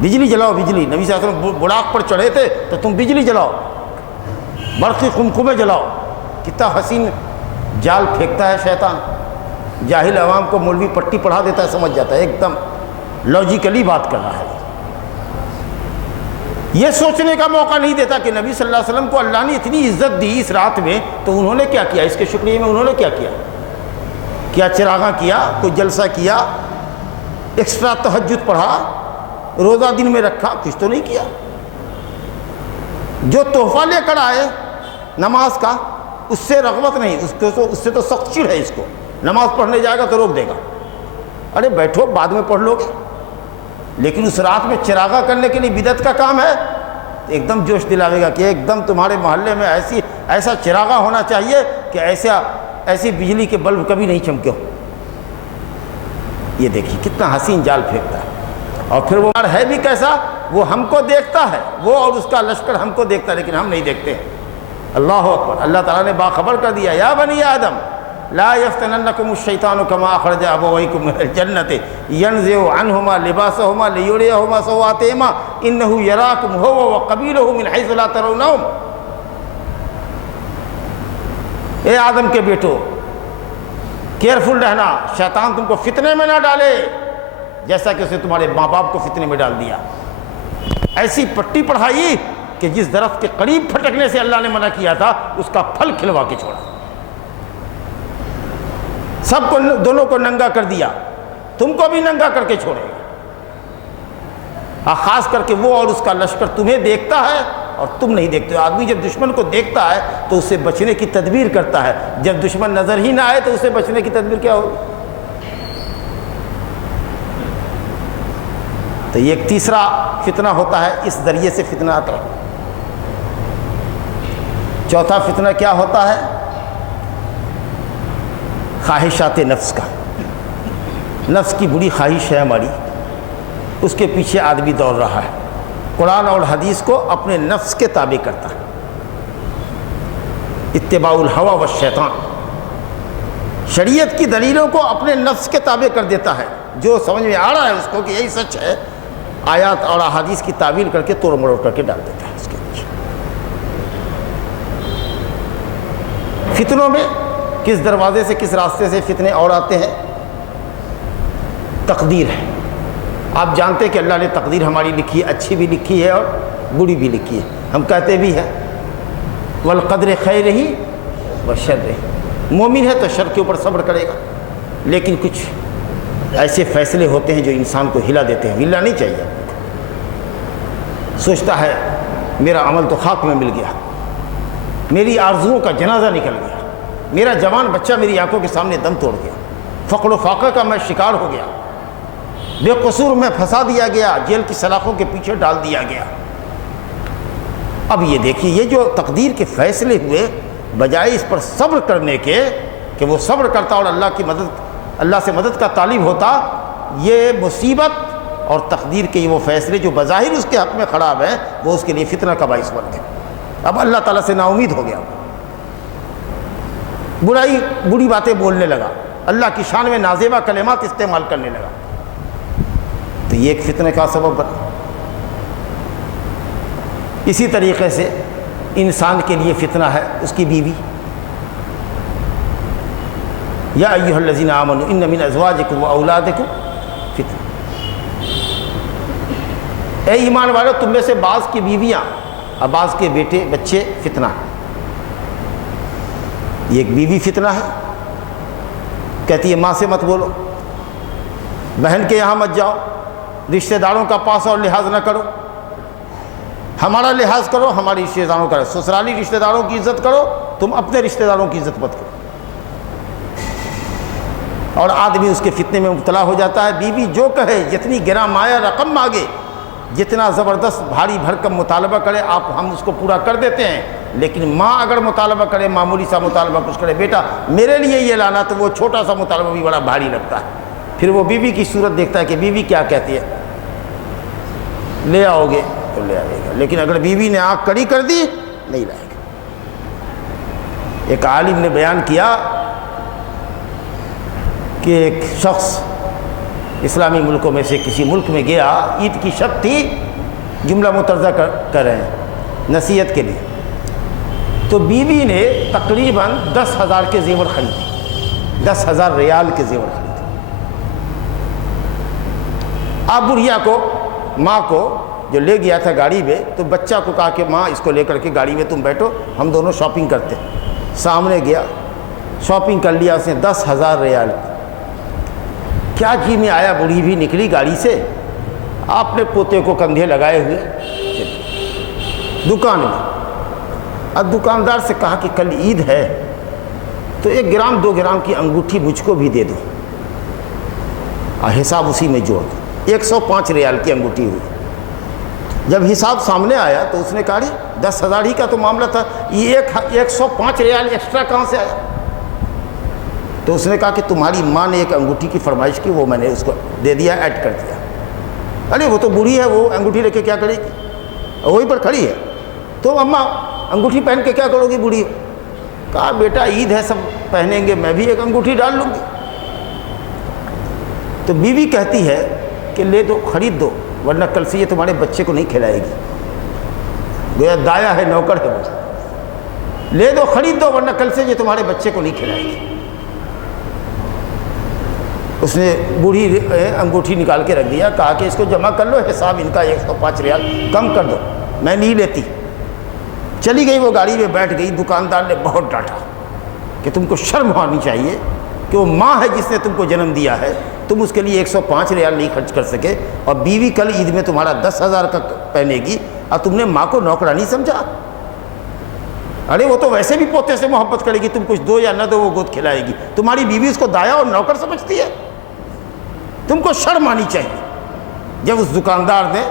بجلی جلاؤ، بجلی۔ نبی صلی اللہ علیہ وسلم بڑاق پر چڑھے تھے تو تم بجلی جلاؤ، برقی قمقمے جلاؤ۔ کتنا حسین جال پھینکتا ہے شیطان، جاہل عوام کو مولوی پٹی پڑھا دیتا ہے، سمجھ جاتا ہے، ایک دم لاجیکلی بات کر رہا ہے۔ یہ سوچنے کا موقع نہیں دیتا کہ نبی صلی اللہ علیہ وسلم کو اللہ نے اتنی عزت دی اس رات میں، تو انہوں نے کیا کیا؟ اس کے شکریہ میں انہوں نے کیا کیا؟ کیا چراغاں کیا؟ کوئی جلسہ کیا؟ ایکسٹرا تہجد پڑھا؟ روزہ دن میں رکھا؟ کچھ تو نہیں کیا۔ جو تحفہ لے کر آئے نماز کا، اس سے رغبت نہیں، اس سے تو سخت چڑ ہے اس کو۔ نماز پڑھنے جائے گا تو روک دے گا، ارے بیٹھو بعد میں پڑھ لو گے۔ لیکن اس رات میں چراغا کرنے کے لیے بدعت کا کام ہے، ایک دم جوش دلاوے گا کہ ایک دم تمہارے محلے میں ایسا چراغا ہونا چاہیے کہ ایسی بجلی کے بلب کبھی نہیں چمکے ہو۔ یہ دیکھیے کتنا حسین جال پھینکتا ہے۔ اور پھر وہ ہے بھی کیسا وہ ہم کو دیکھتا ہے، وہ اور اس کا لشکر ہم کو دیکھتا ہے، لیکن ہم نہیں دیکھتے ہیں۔ اللہ اکبر۔ اللہ تعالیٰ نے باخبر کر دیا، یا بنی آدم لا یفتننکم الشیطان کما اخرج ابویکم من الجنۃ ینزع عنہما لباسہما لیریہما سوآتہما انہ یراکم ہو وقبیلہ من حیث لا ترونہم۔ اے آدم کے بیٹو، کیئرفل رہنا، شیطان تم کو فتنے میں نہ ڈالے جیسا کہ اسے تمہارے ماں باپ کو فتنے میں ڈال دیا۔ ایسی پٹی پڑھائی کہ جس درخت کے قریب پھٹکنے سے اللہ نے منع کیا تھا اس کا پھل کھلوا کے چھوڑا، سب کو، دونوں کو ننگا کر دیا، تم کو بھی ننگا کر کے چھوڑے گا۔ خاص کر کے وہ اور اس کا لشکر تمہیں دیکھتا ہے اور تم نہیں دیکھتے ہو۔ آدمی جب دشمن کو دیکھتا ہے تو اسے بچنے کی تدبیر کرتا ہے، جب دشمن نظر ہی نہ آئے تو اسے بچنے کی تدبیر کیا ہوگی؟ تو یہ ایک تیسرا فتنہ ہوتا ہے، اس ذریعے سے فتنہ آتا ہے۔ چوتھا فتنہ کیا ہوتا ہے؟ خواہشات نفس کا۔ نفس کی بری خواہش ہے ہماری، اس کے پیچھے آدمی دوڑ رہا ہے، قرآن اور حدیث کو اپنے نفس کے تابع کرتا ہے۔ اتباع الہوی والشیطان، شریعت کی دلیلوں کو اپنے نفس کے تابع کر دیتا ہے، جو سمجھ میں آ رہا ہے اس کو کہ یہی سچ ہے، آیات اور احادیث کی تعویل کر کے توڑ مروڑ کر کے ڈال دیتا ہے اس کے پیچھے۔ فتنوں میں کس دروازے سے، کس راستے سے فتنے اور آتے ہیں؟ تقدیر ہے۔ آپ جانتے ہیں کہ اللہ نے تقدیر ہماری لکھی ہے، اچھی بھی لکھی ہے اور بری بھی لکھی ہے۔ ہم کہتے بھی ہیں والقدر خیرہ وشرہ، مومن ہے تو شر کے اوپر صبر کرے گا، لیکن کچھ ایسے فیصلے ہوتے ہیں جو انسان کو ہلا دیتے ہیں۔ ہلنا نہیں چاہیے، سوچتا ہے میرا عمل تو خاک میں مل گیا، میری آرزوؤں کا جنازہ نکل گیا، میرا جوان بچہ میری آنکھوں کے سامنے دم توڑ گیا، فقر و فاقہ کا میں شکار ہو گیا، بے قصور میں پھنسا دیا گیا، جیل کی سلاخوں کے پیچھے ڈال دیا گیا۔ اب یہ دیکھیے، یہ جو تقدیر کے فیصلے ہوئے، بجائے اس پر صبر کرنے کے کہ وہ صبر کرتا اور اللہ سے مدد کا طالب ہوتا، یہ مصیبت اور تقدیر کے یہ وہ فیصلے جو بظاہر اس کے حق میں خراب ہیں، وہ اس کے لیے فتنہ کا باعث بن گئے۔ اب اللہ تعالیٰ سے نا امید ہو گیا، بری باتیں بولنے لگا، اللہ کی شان میں نازیبہ کلمات استعمال کرنے لگا، تو یہ ایک فتنہ کا سبب بنا۔ اسی طریقے سے انسان کے لیے فتنہ ہے اس کی بیوی۔ یا ایھا الذین آمنوا ان من ازواجکم واولادکم فتنہ، اے ایمان والو تم میں سے بعض کی بیویاں اور بعض کے بیٹے بچے فتنہ ہیں۔ یہ ایک بیوی فتنہ ہے، کہتی ہے ماں سے مت بولو، بہن کے یہاں مت جاؤ، رشتہ داروں کا پاس اور لحاظ نہ کرو، ہمارا لحاظ کرو، ہمارے رشتہ داروں کا، سسرالی رشتہ داروں کی عزت کرو، تم اپنے رشتہ داروں کی عزت مت کرو۔ اور آدمی اس کے فتنے میں مبتلا ہو جاتا ہے۔ بیوی جو کہے، جتنی گراں مایہ رقم مانگے، جتنا زبردست بھاری بھرکم مطالبہ کرے، ہم اس کو پورا کر دیتے ہیں، لیکن ماں اگر مطالبہ کرے، معمولی سا مطالبہ کچھ کرے، بیٹا میرے لیے یہ لانا، تو وہ چھوٹا سا مطالبہ بھی بڑا بھاری لگتا ہے۔ پھر وہ بیوی کی صورت دیکھتا ہے کہ بیوی کیا کہتی ہے، لے آؤ گے تو لے آئے گا، لیکن اگر بیوی نے آنکھ کڑی کر دی نہیں لائے گا۔ ایک عالم نے بیان کیا کہ ایک شخص اسلامی ملکوں میں سے کسی ملک میں گیا، عید کی شب تھی، جملہ مترجہ کر رہے ہیں نصیحت کے لیے، تو بیوی نے تقریباً 10,000 کے زیور خریدے، 10,000 ریال کے زیور خریدے۔ آپ بڑھیا کو، ماں کو جو لے گیا تھا گاڑی میں، تو بچہ کو کہا کہ ماں اس کو لے کر کے گاڑی میں تم بیٹھو، ہم دونوں شاپنگ کرتے ہیں۔ سامنے گیا، شاپنگ کر لیا اس نے 10,000 ریال کی۔ کیا جی میں آیا، بوڑھی بھی نکلی گاڑی سے، آپ نے پوتے کو کندھے لگائے ہوئے دکان میں۔ اب دکاندار سے کہا کہ کل عید ہے تو 1 گرام 2 گرام کی انگوٹھی مجھ کو بھی دے دو، اور حساب اسی میں جوڑ دو۔ 105 ریال کی انگوٹھی ہوئی۔ جب حساب سامنے آیا تو اس نے کہا 10,000 ہی کا تو معاملہ تھا، یہ 105 ریال ایکسٹرا کہاں سے آیا؟ تو اس نے کہا کہ تمہاری ماں نے ایک انگوٹھی کی فرمائش کی، وہ میں نے اس کو دے دیا، ایڈ کر دیا۔ ارے وہ تو بوڑھی ہے، وہ انگوٹھی رکھ کے کیا کرے گی، وہیں پر کھڑی ہے، تو اماں انگوٹھی پہن کے کیا کرو گی بوڑھی؟ کہا بیٹا عید ہے سب پہنیں گے، میں بھی ایک انگوٹھی ڈال لوں گی۔ تو بیوی کہتی ہے کہ لے دو، خرید دو، ورنہ کل سے یہ تمہارے بچے کو نہیں کھلائے گی۔ گویا دایا ہے، نوکر ہے وہ، لے دو خرید دو ورنہ کل سے یہ تمہارے بچے کو نہیں کھلائے گی۔ اس نے بوڑھی انگوٹھی نکال کے رکھ دیا، کہا کہ اس کو جمع کر لو، حساب ان کا 105 ریال کم کر دو، میں نہیں لیتی۔ چلی گئی، وہ گاڑی میں بیٹھ گئی۔ دکاندار نے بہت ڈانٹا کہ تم کو شرم آنی چاہیے کہ وہ ماں ہے جس نے تم کو جنم دیا ہے، تم اس کے لیے 105 ریال نہیں خرچ کر سکے، اور بیوی کل عید میں تمہارا 10,000 کا پہنے گی اور تم نے ماں کو نوکرانی سمجھا؟ ارے وہ تو ویسے بھی پوتے سے محبت کرے گی، تم کچھ دو یا نہ دو وہ گود کھلائے گی، تمہاری بیوی اس کو دایا اور نوکر سمجھتی ہے؟ تم کو شرم آنی چاہیے۔ جب اس دکاندار نے،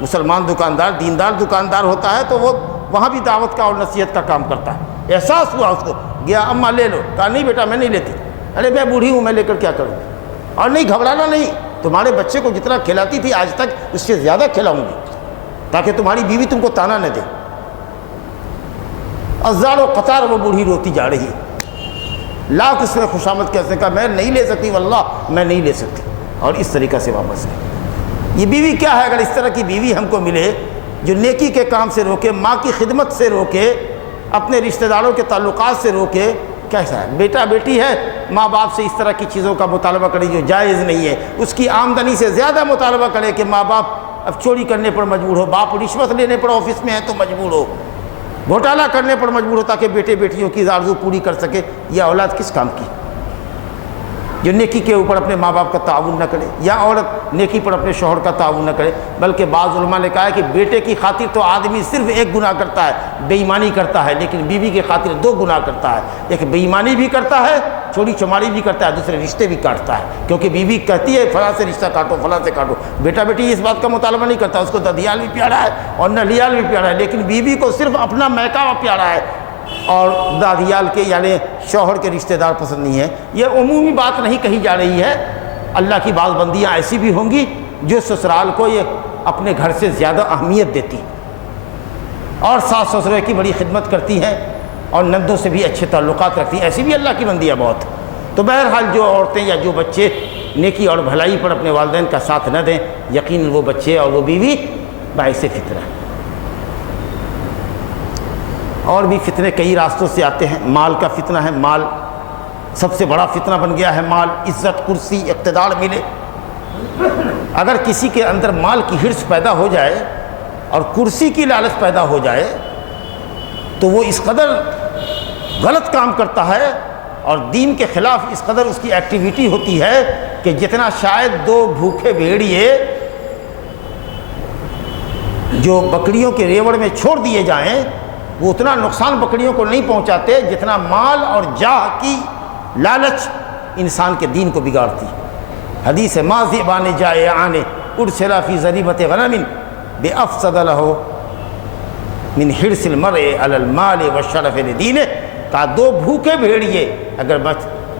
مسلمان دکاندار، دیندار دکاندار ہوتا ہے، تو وہ وہاں بھی دعوت کا اور نصیحت کا کام کرتا ہے۔ احساس ہوا اس کو، گیا اماں لے لو، کہا نہیں بیٹا میں نہیں لیتی۔ ارے میں بوڑھی ہوں، میں لے کر کیا کروں؟ اور نہیں گھبرانا نہیں، تمہارے بچے کو جتنا کھلاتی تھی آج تک اس سے زیادہ کھلاؤں گی، تاکہ تمہاری بیوی تم کو تانا نہ دے۔ ازار و قطار وہ بوڑھی روتی جا رہی ہے، لاکھ اس میں خوشامد کیسے کہا میں نہیں لے سکتی، واللہ میں نہیں لے سکتی، اور اس طریقہ سے واپس گئی۔ یہ بیوی کیا ہے؟ اگر اس طرح کی بیوی ہم کو ملے جو نیکی کے کام سے روکے، ماں کی خدمت سے روکے، اپنے رشتہ داروں کے تعلقات سے روکے، کیسا ہے؟ بیٹا بیٹی ہے، ماں باپ سے اس طرح کی چیزوں کا مطالبہ کرے جو جائز نہیں ہے، اس کی آمدنی سے زیادہ مطالبہ کرے کہ ماں باپ اب چوری کرنے پر مجبور ہو، باپ رشوت لینے پر آفس میں ہے تو مجبور ہو، گھوٹالہ کرنے پر مجبور ہو تاکہ بیٹے بیٹیوں کی آرزو پوری کر سکے۔ یہ اولاد کس کام کی؟ جو نیکی کے اوپر اپنے ماں باپ کا تعاون نہ کرے، یا عورت نیکی پر اپنے شوہر کا تعاون نہ کرے، بلکہ بعض علماء نے کہا ہے کہ بیٹے کی خاطر تو آدمی صرف ایک گناہ کرتا ہے، بے ایمانی کرتا ہے، لیکن بیوی کی خاطر 2 گناہ کرتا ہے، ایک بے ایمانی بھی کرتا ہے، چوری چماری بھی کرتا ہے، دوسرے رشتے بھی کاٹتا ہے، کیونکہ بیوی کہتی ہے فلاں سے رشتہ کاٹو، فلاں سے کاٹو۔ بیٹا بیٹی اس بات کا مطالبہ نہیں کرتا، اس کو ددیال بھی پیارا ہے اور نلیال بھی پیارا ہے، لیکن بیوی کو صرف اپنا میکا پیارا ہے اور دادیال کے یعنی شوہر کے رشتہ دار پسند نہیں ہے۔ یہ عمومی بات نہیں کہی جا رہی ہے، اللہ کی بعض بندیاں ایسی بھی ہوں گی جو سسرال کو یہ اپنے گھر سے زیادہ اہمیت دیتی اور ساس سسرے کی بڑی خدمت کرتی ہیں اور نندوں سے بھی اچھے تعلقات رکھتی ہیں، ایسی بھی اللہ کی بندیاں بہت۔ تو بہرحال جو عورتیں یا جو بچے نیکی اور بھلائی پر اپنے والدین کا ساتھ نہ دیں، یقیناً وہ بچے اور وہ بیوی باعث فتنہ ہے۔ اور بھی فتنے کئی راستوں سے آتے ہیں۔ مال کا فتنہ ہے، مال سب سے بڑا فتنہ بن گیا ہے۔ مال، عزت، کرسی، اقتدار ملے۔ اگر کسی کے اندر مال کی حرص پیدا ہو جائے اور کرسی کی لالچ پیدا ہو جائے تو وہ اس قدر غلط کام کرتا ہے اور دین کے خلاف اس قدر اس کی ایکٹیویٹی ہوتی ہے کہ جتنا شاید 2 بھوکے بھیڑیے جو بکریوں کے ریوڑ میں چھوڑ دیے جائیں وہ اتنا نقصان بکریوں کو نہیں پہنچاتے جتنا مال اور جاہ کی لالچ انسان کے دین کو بگاڑتی۔ حدیث ما ذئبان جائعان ارسلا فی ذریبۃ غنم بافسد لہ من حرص المرء علی المال والشرف لدینہ۔ کہا 2 بھوکے بھیڑیے اگر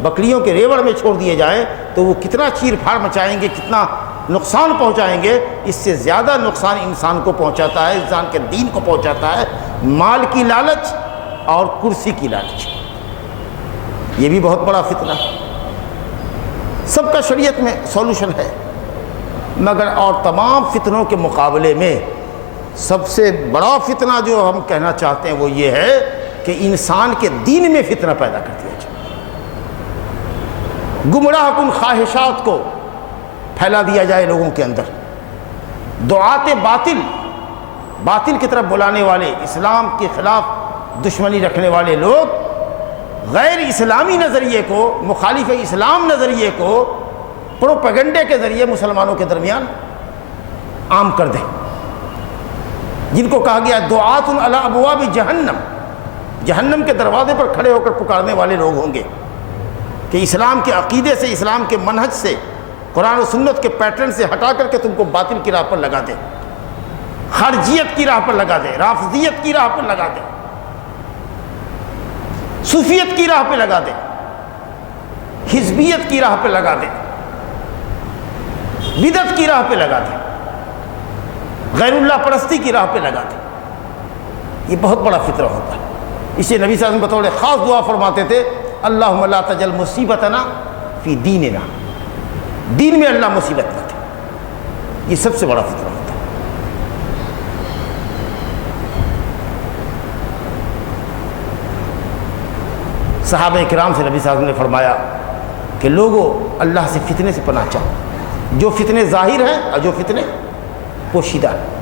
بکریوں کے ریوڑ میں چھوڑ دیے جائیں تو وہ کتنا چیر پھاڑ مچائیں گے، کتنا نقصان پہنچائیں گے۔ اس سے زیادہ نقصان انسان کو پہنچاتا ہے، انسان کے دین کو پہنچاتا ہے مال کی لالچ اور کرسی کی لالچ۔ یہ بھی بہت بڑا فتنہ ہے، سب کا شریعت میں سولوشن ہے، مگر اور تمام فتنوں کے مقابلے میں سب سے بڑا فتنہ جو ہم کہنا چاہتے ہیں وہ یہ ہے کہ انسان کے دین میں فتنہ پیدا کر دیا جائے، گمراہ کن خواہشات کو پھیلا دیا جائے لوگوں کے اندر، دعات باطل کی طرف بلانے والے، اسلام کے خلاف دشمنی رکھنے والے لوگ غیر اسلامی نظریے کو، مخالف اسلام نظریے کو پروپیگنڈے کے ذریعے مسلمانوں کے درمیان عام کر دیں، جن کو کہا گیا دعات علی ابواب جہنم، جہنم کے دروازے پر کھڑے ہو کر پکارنے والے لوگ ہوں گے کہ اسلام کے عقیدے سے، اسلام کے منہج سے، قرآن و سنت کے پیٹرن سے ہٹا کر کے تم کو باطل کی راہ پر لگا دے، خارجیت کی راہ پر لگا دے، رافضیت کی راہ پر لگا دے، صوفیت کی راہ پہ لگا دے، حزبیت کی راہ پہ لگا دے، بدعت کی راہ پہ لگا دے۔ غیر اللہ پرستی کی راہ پہ لگاتے. یہ بہت بڑا فطرہ ہوتا ہے. اسے نبی صلی اللہ علیہ وسلم بطور خاص دعا فرماتے تھے اللہم لا تجل مصیبتنا فی دیننا، دین میں اللہ مصیبت نہ دے. یہ سب سے بڑا فطرہ ہوتا ہے. صحابہ کرام سے نبی صلی اللہ علیہ وسلم نے فرمایا کہ لوگوں اللہ سے فتنے سے پناہ چاہو، جو فتنے ظاہر ہیں اور جو فتنے پوشیدہ ہیں.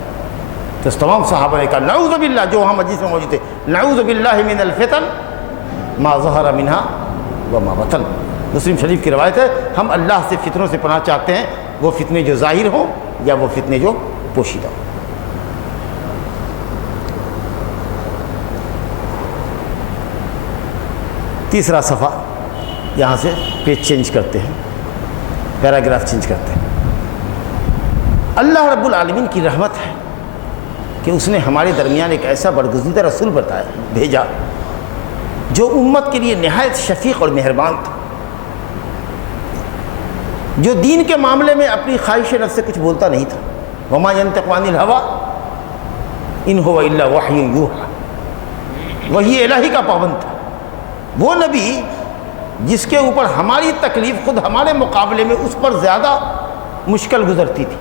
تو تمام صحابہ نے کہا نعوذ باللہ، جو وہاں مجلس میں موجود تھے، نعوذ باللہ من الفتن ما ظہر منها وما بطن. مسلم شریف کی روایت ہے ہم اللہ سے فتنوں سے پناہ چاہتے ہیں، وہ فتنے جو ظاہر ہوں یا وہ فتنے جو پوشیدہ ہوں. تیسرا صفحہ، یہاں سے پیج چینج کرتے ہیں، پیراگراف چینج کرتے ہیں. اللہ رب العالمین کی رحمت ہے کہ اس نے ہمارے درمیان ایک ایسا برگزیدہ رسول بھیجا جو امت کے لیے نہایت شفیق اور مہربان تھا، جو دین کے معاملے میں اپنی خواہش نفس سے کچھ بولتا نہیں تھا. وما ينطق عن الهوى ان هو الا وحی یوحى، وحی الہی کا پابند تھا. وہ نبی جس کے اوپر ہماری تکلیف خود ہمارے مقابلے میں اس پر زیادہ مشکل گزرتی تھی.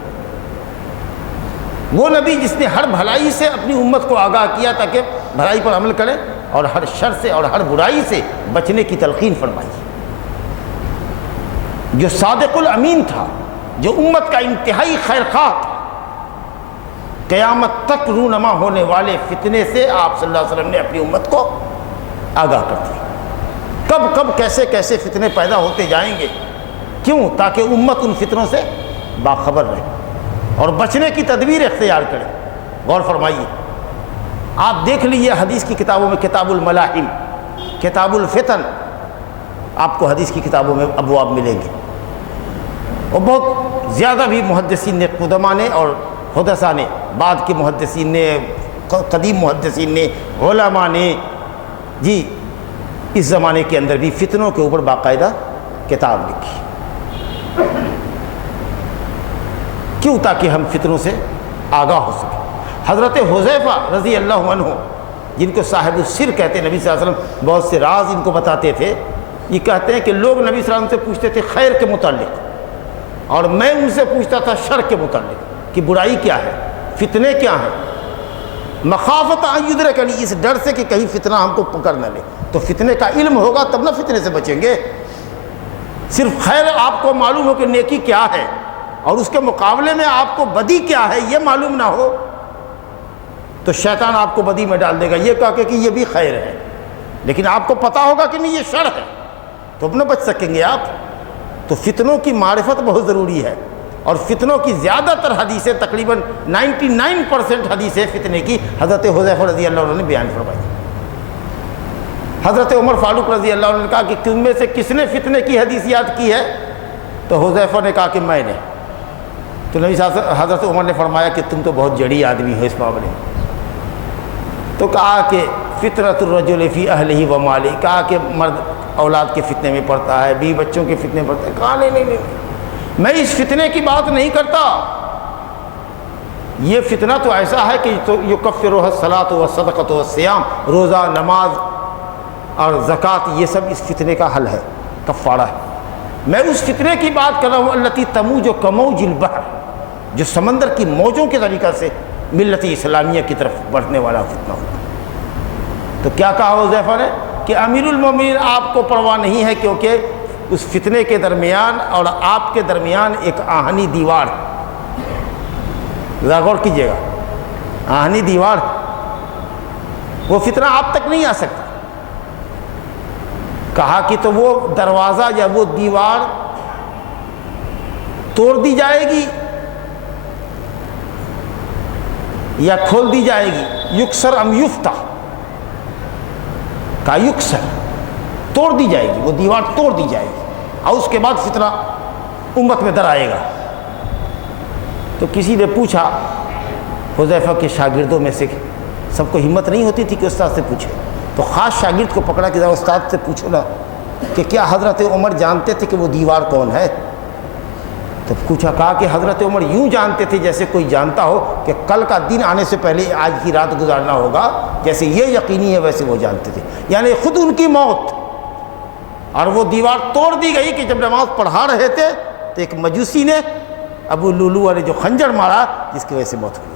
وہ نبی جس نے ہر بھلائی سے اپنی امت کو آگاہ کیا تاکہ بھلائی پر عمل کریں اور ہر شر سے اور ہر برائی سے بچنے کی تلقین فرمائی. جو صادق الامین تھا، جو امت کا انتہائی خیر خواہ تھا. قیامت تک رونما ہونے والے فتنے سے آپ صلی اللہ علیہ وسلم نے اپنی امت کو آگاہ کر دیا. کب کب کیسے کیسے فتنے پیدا ہوتے جائیں گے، کیوں؟ تاکہ امت ان فتنوں سے باخبر رہے اور بچنے کی تدبیر اختیار کرے. غور فرمائیے، آپ دیکھ لیجیے حدیث کی کتابوں میں کتاب الملاحم، کتاب الفتن، آپ کو حدیث کی کتابوں میں ابواب ملیں گے. اور بہت زیادہ بھی محدثین نے، قدما نے اور حدثاء نے، بعد کے محدثین نے، قدیم محدثین نے، علماء نے، جی اس زمانے کے اندر بھی فتنوں کے اوپر باقاعدہ کتاب لکھی. کیوں؟ تاکہ ہم فتنوں سے آگاہ ہو سکیں. حضرت حذیفہ رضی اللہ عنہ، جن کو صاحب السر کہتے ہیں، نبی صلی اللہ علیہ وسلم بہت سے راز ان کو بتاتے تھے. یہ کہتے ہیں کہ لوگ نبی صلی اللہ علیہ وسلم سے پوچھتے تھے خیر کے متعلق، اور میں ان سے پوچھتا تھا شر کے متعلق کہ برائی کیا ہے، فتنے کیا ہیں. مخافت ان یدرکنی، اس ڈر سے کہ کہیں فتنہ ہم کو پکڑ نہ لے. تو فتنے کا علم ہوگا تب نہ فتنے سے بچیں گے. صرف خیر آپ کو معلوم ہو کہ نیکی کیا ہے اور اس کے مقابلے میں آپ کو بدی کیا ہے یہ معلوم نہ ہو تو شیطان آپ کو بدی میں ڈال دے گا، یہ کہا کہ یہ بھی خیر ہے. لیکن آپ کو پتا ہوگا کہ نہیں یہ شر ہے تو اب نہ بچ سکیں گے آپ. تو فتنوں کی معرفت بہت ضروری ہے. اور فتنوں کی زیادہ تر حدیثیں، تقریباً 99% حدیثیں فتنے کی حضرت حذیفہ رضی اللہ عنہ نے بیان فرمائی. حضرت عمر فاروق رضی اللہ عنہ نے کہا کہ تم میں سے کس نے فتنے کی حدیث یاد کی ہے؟ تو حذیفہ نے کہا کہ میں نے. تو نبی صلی اللہ علیہ وسلم، حضرت عمر نے فرمایا کہ تم تو بہت جڑی آدمی ہو اس معاملے میں. تو کہا کہ فطرۃ الرجل فی اہلہ و مالہ، کہا کہ مرد اولاد کے فتنے میں پڑتا ہے، بیوی بچوں کے فتنے میں پڑتا ہے. کہا نہیں، میں اس فتنے کی بات نہیں کرتا. یہ فتنہ تو ایسا ہے کہ یکفرہ الصلاۃ والصدقۃ والصیام، روزہ، نماز اور زکوٰۃ، یہ سب اس فتنے کا حل ہے، کفارہ ہے. میں اس فتنے کی بات کر رہا ہوں التی تموج کموج البحر، جو سمندر کی موجوں کے طریقہ سے ملت اسلامیہ کی طرف بڑھنے والا فتنہ ہوتا. تو کیا کہا حذیفہ نے کہ امیر المومنین آپ کو پرواہ نہیں ہے، کیونکہ اس فتنے کے درمیان اور آپ کے درمیان ایک آہنی دیوار ہے. ذرا غور کیجیے گا، آہنی دیوار، وہ فتنہ آپ تک نہیں آ سکتا. کہا کہ تو وہ دروازہ یا وہ دیوار توڑ دی جائے گی یا کھول دی جائے گی. یکسر ام یفتح، کہا یکسر، توڑ دی جائے گی، وہ دیوار توڑ دی جائے گی اور اس کے بعد فتنہ امت میں در آئے گا. تو کسی نے پوچھا حذیفہ کے شاگردوں میں سے، سب کو ہمت نہیں ہوتی تھی کہ استاد سے پوچھے، تو خاص شاگرد کو پکڑا کہ ذرا استاد سے پوچھو نا کہ کیا حضرت عمر جانتے تھے کہ وہ دیوار کون ہے؟ تو پوچھا، کہا کہ حضرت عمر یوں جانتے تھے جیسے کوئی جانتا ہو کہ کل کا دن آنے سے پہلے آج کی رات گزارنا ہوگا، جیسے یہ یقینی ہے ویسے وہ جانتے تھے، یعنی خود ان کی موت۔ اور وہ دیوار توڑ دی گئی کہ جب نماز پڑھا رہے تھے تو ایک مجوسی نے ابو لولو نے جو خنجر مارا، جس کی وجہ سے موت ہوئی،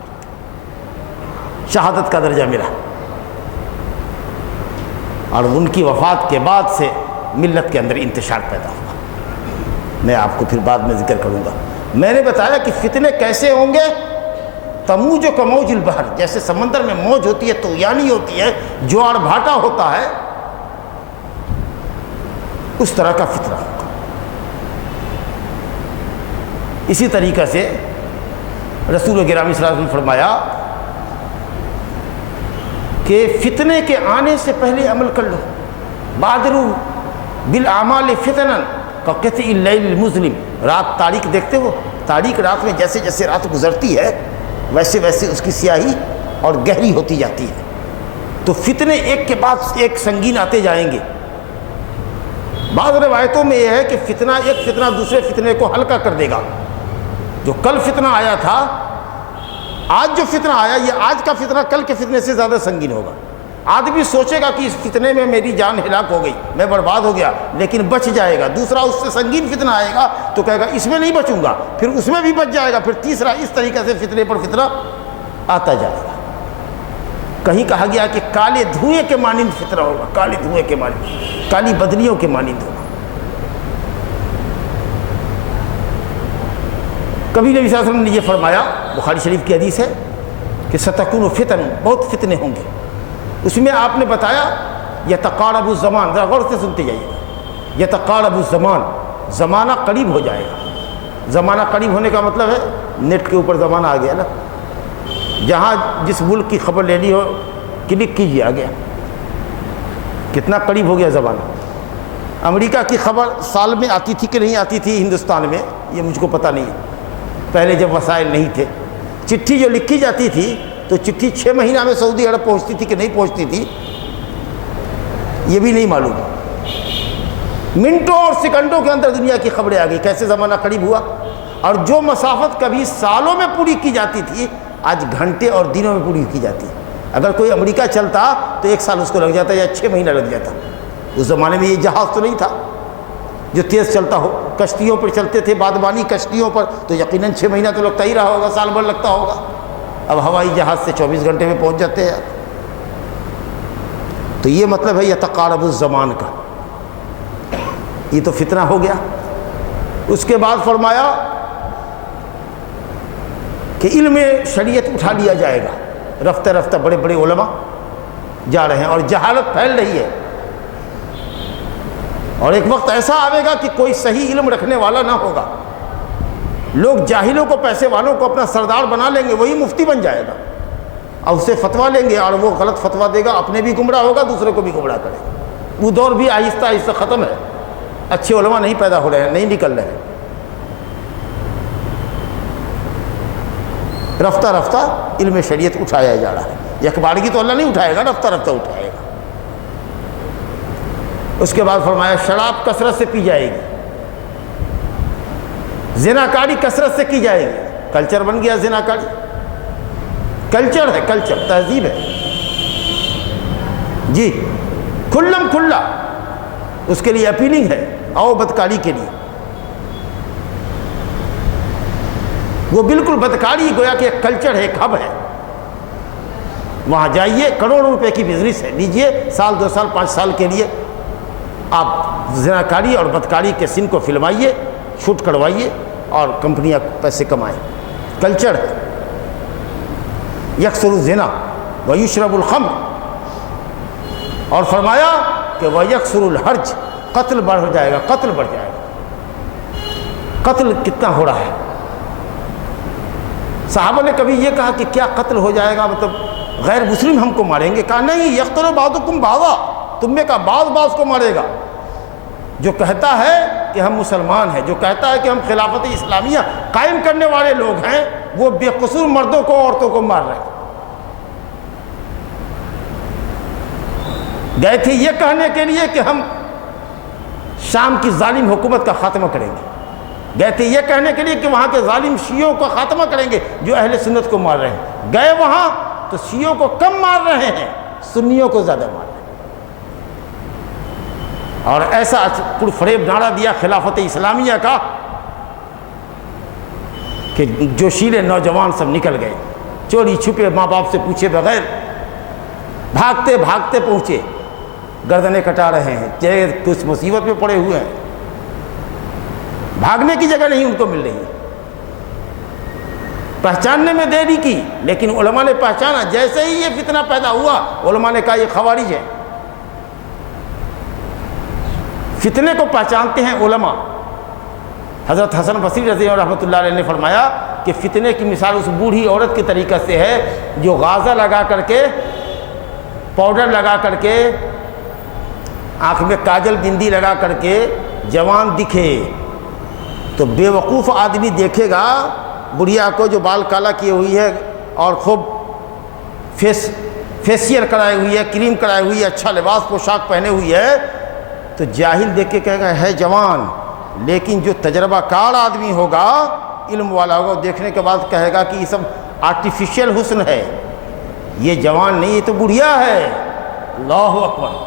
شہادت کا درجہ ملا۔ اور ان کی وفات کے بعد سے ملت کے اندر انتشار پیدا ہوا، میں آپ کو پھر بعد میں ذکر کروں گا۔ میں نے بتایا کہ فتنے کیسے ہوں گے، تموج کا موج البحر، جیسے سمندر میں موج ہوتی ہے، طغیانی ہوتی ہے، جوار بھاٹا ہوتا ہے، اس طرح کا فتنہ ہوگا۔ اسی طریقے سے رسول گرامی صلی اللہ علیہ وسلم نے فرمایا کہ فتنے کے آنے سے پہلے عمل کر لو، بادروا بالاعمال فتنا کقطع اللیل المظلم۔ رات تاریک دیکھتے ہو، تاریک رات میں جیسے جیسے رات گزرتی ہے ویسے ویسے اس کی سیاہی اور گہری ہوتی جاتی ہے۔ تو فتنے ایک کے بعد ایک سنگین آتے جائیں گے۔ بعض روایتوں میں یہ ہے کہ ایک فتنہ دوسرے فتنے کو ہلکا کر دے گا۔ جو کل فتنہ آیا تھا، آج جو فتنہ آیا، یہ آج کا فتنہ کل کے فتنے سے زیادہ سنگین ہوگا۔ آدمی سوچے گا کہ اس فتنے میں میری جان ہلاک ہو گئی، میں برباد ہو گیا، لیکن بچ جائے گا۔ دوسرا اس سے سنگین فتنہ آئے گا تو کہے گا اس میں نہیں بچوں گا، پھر اس میں بھی بچ جائے گا، پھر تیسرا، اس طریقے سے فتنے پر فتنہ آتا جائے گا۔ کہیں کہا گیا کہ کالے دھوئیں کے مانند فتنہ ہوگا، کالے دھوئیں کے مانند، کالی بدلیوں کے مانند ہوگا۔ کبھی نبی صلی اللہ علیہ وسلم نے یہ فرمایا، بخاری شریف کی حدیث ہے کہ ستکون فتن، بہت فتنے ہوں گے۔ اس میں آپ نے بتایا یتقارب الزمان، ذرا غور سے سنتے جائیے گا، یتقارب الزمان، زمانہ قریب ہو جائے گا۔ زمانہ قریب ہونے کا مطلب ہے نیٹ کے اوپر زمانہ آ گیا نا، جہاں جس ملک کی خبر لینی ہو کلک کیجیے، آ گیا۔ کتنا قریب ہو گیا زمانہ۔ امریکہ کی خبر سال میں آتی تھی کہ نہیں آتی تھی ہندوستان میں، یہ مجھ کو پتہ نہیں ہے، پہلے جب وسائل نہیں تھے۔ چٹھی جو لکھی جاتی تھی تو چٹھی 6 مہینہ میں سعودی عرب پہنچتی تھی کہ نہیں پہنچتی تھی، یہ بھی نہیں معلوم۔ منٹوں اور سیکنڈوں کے اندر دنیا کی خبریں آ گئی، کیسے زمانہ قریب ہوا۔ اور جو مسافت کبھی سالوں میں پوری کی جاتی تھی، آج گھنٹے اور دنوں میں پوری کی جاتی ہے۔ اگر کوئی امریکہ چلتا تو 1 سال اس کو لگ جاتا یا 6 مہینہ لگ جاتا۔ اس زمانے میں یہ جہاز تو نہیں تھا جو تیز چلتا ہو، کشتیوں پر چلتے تھے، بادبانی کشتیوں پر، تو یقیناً 6 مہینہ تو لگتا ہی رہا ہوگا، سال بھر لگتا ہوگا۔ اب ہوائی جہاز سے 24 گھنٹے میں پہنچ جاتے ہیں۔ تو یہ مطلب ہے یتقارب الزمان کا، یہ تو فتنہ ہو گیا۔ اس کے بعد فرمایا کہ علم شریعت اٹھا لیا جائے گا، رفتہ رفتہ بڑے بڑے علماء جا رہے ہیں اور جہالت پھیل رہی ہے۔ اور ایک وقت ایسا آئے گا کہ کوئی صحیح علم رکھنے والا نہ ہوگا، لوگ جاہلوں کو، پیسے والوں کو اپنا سردار بنا لیں گے، وہی مفتی بن جائے گا اور اسے فتویٰ لیں گے، اور وہ غلط فتویٰ دے گا، اپنے بھی گمراہ ہوگا، دوسرے کو بھی گمراہ کرے گا۔ وہ دور بھی آہستہ آہستہ ختم ہے، اچھے علماء نہیں پیدا ہو رہے ہیں، نہیں نکل رہے ہیں۔ رفتہ رفتہ علم شریعت اٹھایا جا رہا ہے، یکبارگی تو اللہ نہیں اٹھائے گا، رفتہ رفتہ اٹھائے گا۔ اس کے بعد فرمایا شراب کثرت سے پی جائے گی، زناکاری کثرت سے کی جائے گی۔ کلچر بن گیا زناکاری، کلچر ہے، کلچر تہذیب ہے جی، کھلم کھلا اس کے لیے اپیلنگ ہے، آؤ بدکاری کے لیے۔ وہ بالکل بدکاری گویا کہ ایک کلچر ہے، ایک ہب ہے، وہاں جائیے، کروڑوں روپے کی بزنس ہے، لیجئے، سال 2 سال 5 سال کے لیے آپ زناکاری اور بدکاری کے سین کو فلمائیے، شوٹ کروائیے اور کمپنیاں پیسے کمائیں۔ کلچر ہے۔ یکسر الزنا ویشرب الخمر، اور فرمایا کہ ویکسر الحرج، قتل بڑھ جائے گا، قتل بڑھ جائے گا۔ قتل کتنا ہو رہا ہے؟ صحابہ نے کبھی یہ کہا کہ کیا قتل ہو جائے گا، مطلب غیر مسلم ہم کو ماریں گے؟ کہا نہیں، یقتل بعضکم بعضا، تم میں کا بعض کو مارے گا۔ جو کہتا ہے کہ ہم مسلمان ہیں، جو کہتا ہے کہ ہم خلافت اسلامیہ قائم کرنے والے لوگ ہیں، وہ بے قصور مردوں کو، عورتوں کو مار رہے ہیں۔ گئے تھے یہ کہنے کے لیے کہ ہم شام کی ظالم حکومت کا خاتمہ کریں گے، گئے تھے یہ کہنے کے لیے کہ وہاں کے ظالم شیعوں کو خاتمہ کریں گے جو اہل سنت کو مار رہے ہیں، گئے وہاں تو شیعوں کو کم مار رہے ہیں، سنیوں کو زیادہ مار رہے ہیں، اور ایسا پرفریب نعرہ دیا خلافت اسلامیہ کا کہ جوشیلے نوجوان سب نکل گئے، چوری چھپے ماں باپ سے پوچھے بغیر بھاگتے بھاگتے پہنچے، گردنیں کٹا رہے ہیں، چہرے کچھ مصیبت میں پڑے ہوئے ہیں، بھاگنے کی جگہ نہیں ان کو مل رہی، پہچاننے میں دیری کی، لیکن علماء نے پہچانا۔ جیسے ہی یہ فتنہ پیدا ہوا علماء نے کہا یہ خوارج ہے۔ فتنے کو پہچانتے ہیں علماء۔ حضرت حسن بصری رضی اللہ رحمۃ اللہ علیہ نے فرمایا کہ فتنے کی مثال اس بوڑھی عورت کے طریقہ سے ہے جو غازہ لگا کر کے، پاؤڈر لگا کر کے، آنکھ میں کاجل بندی لگا کر کے جوان دکھے تو بے وقوف آدمی دیکھے گا بڑھیا کو جو بال کالا کیے ہوئی ہے اور خوب فیشیل کرائے ہوئی ہے، کریم کرائے ہوئی ہے، اچھا لباس پوشاک پہنے ہوئی ہے، تو جاہل دیکھ کے کہے گا ہے جوان، لیکن جو تجربہ کار آدمی ہوگا، علم والا ہوگا، دیکھنے کے بعد کہے گا کہ یہ سب آرٹیفیشل حسن ہے، یہ جوان نہیں، یہ تو بڑھیا ہے۔ اللہ اکبر۔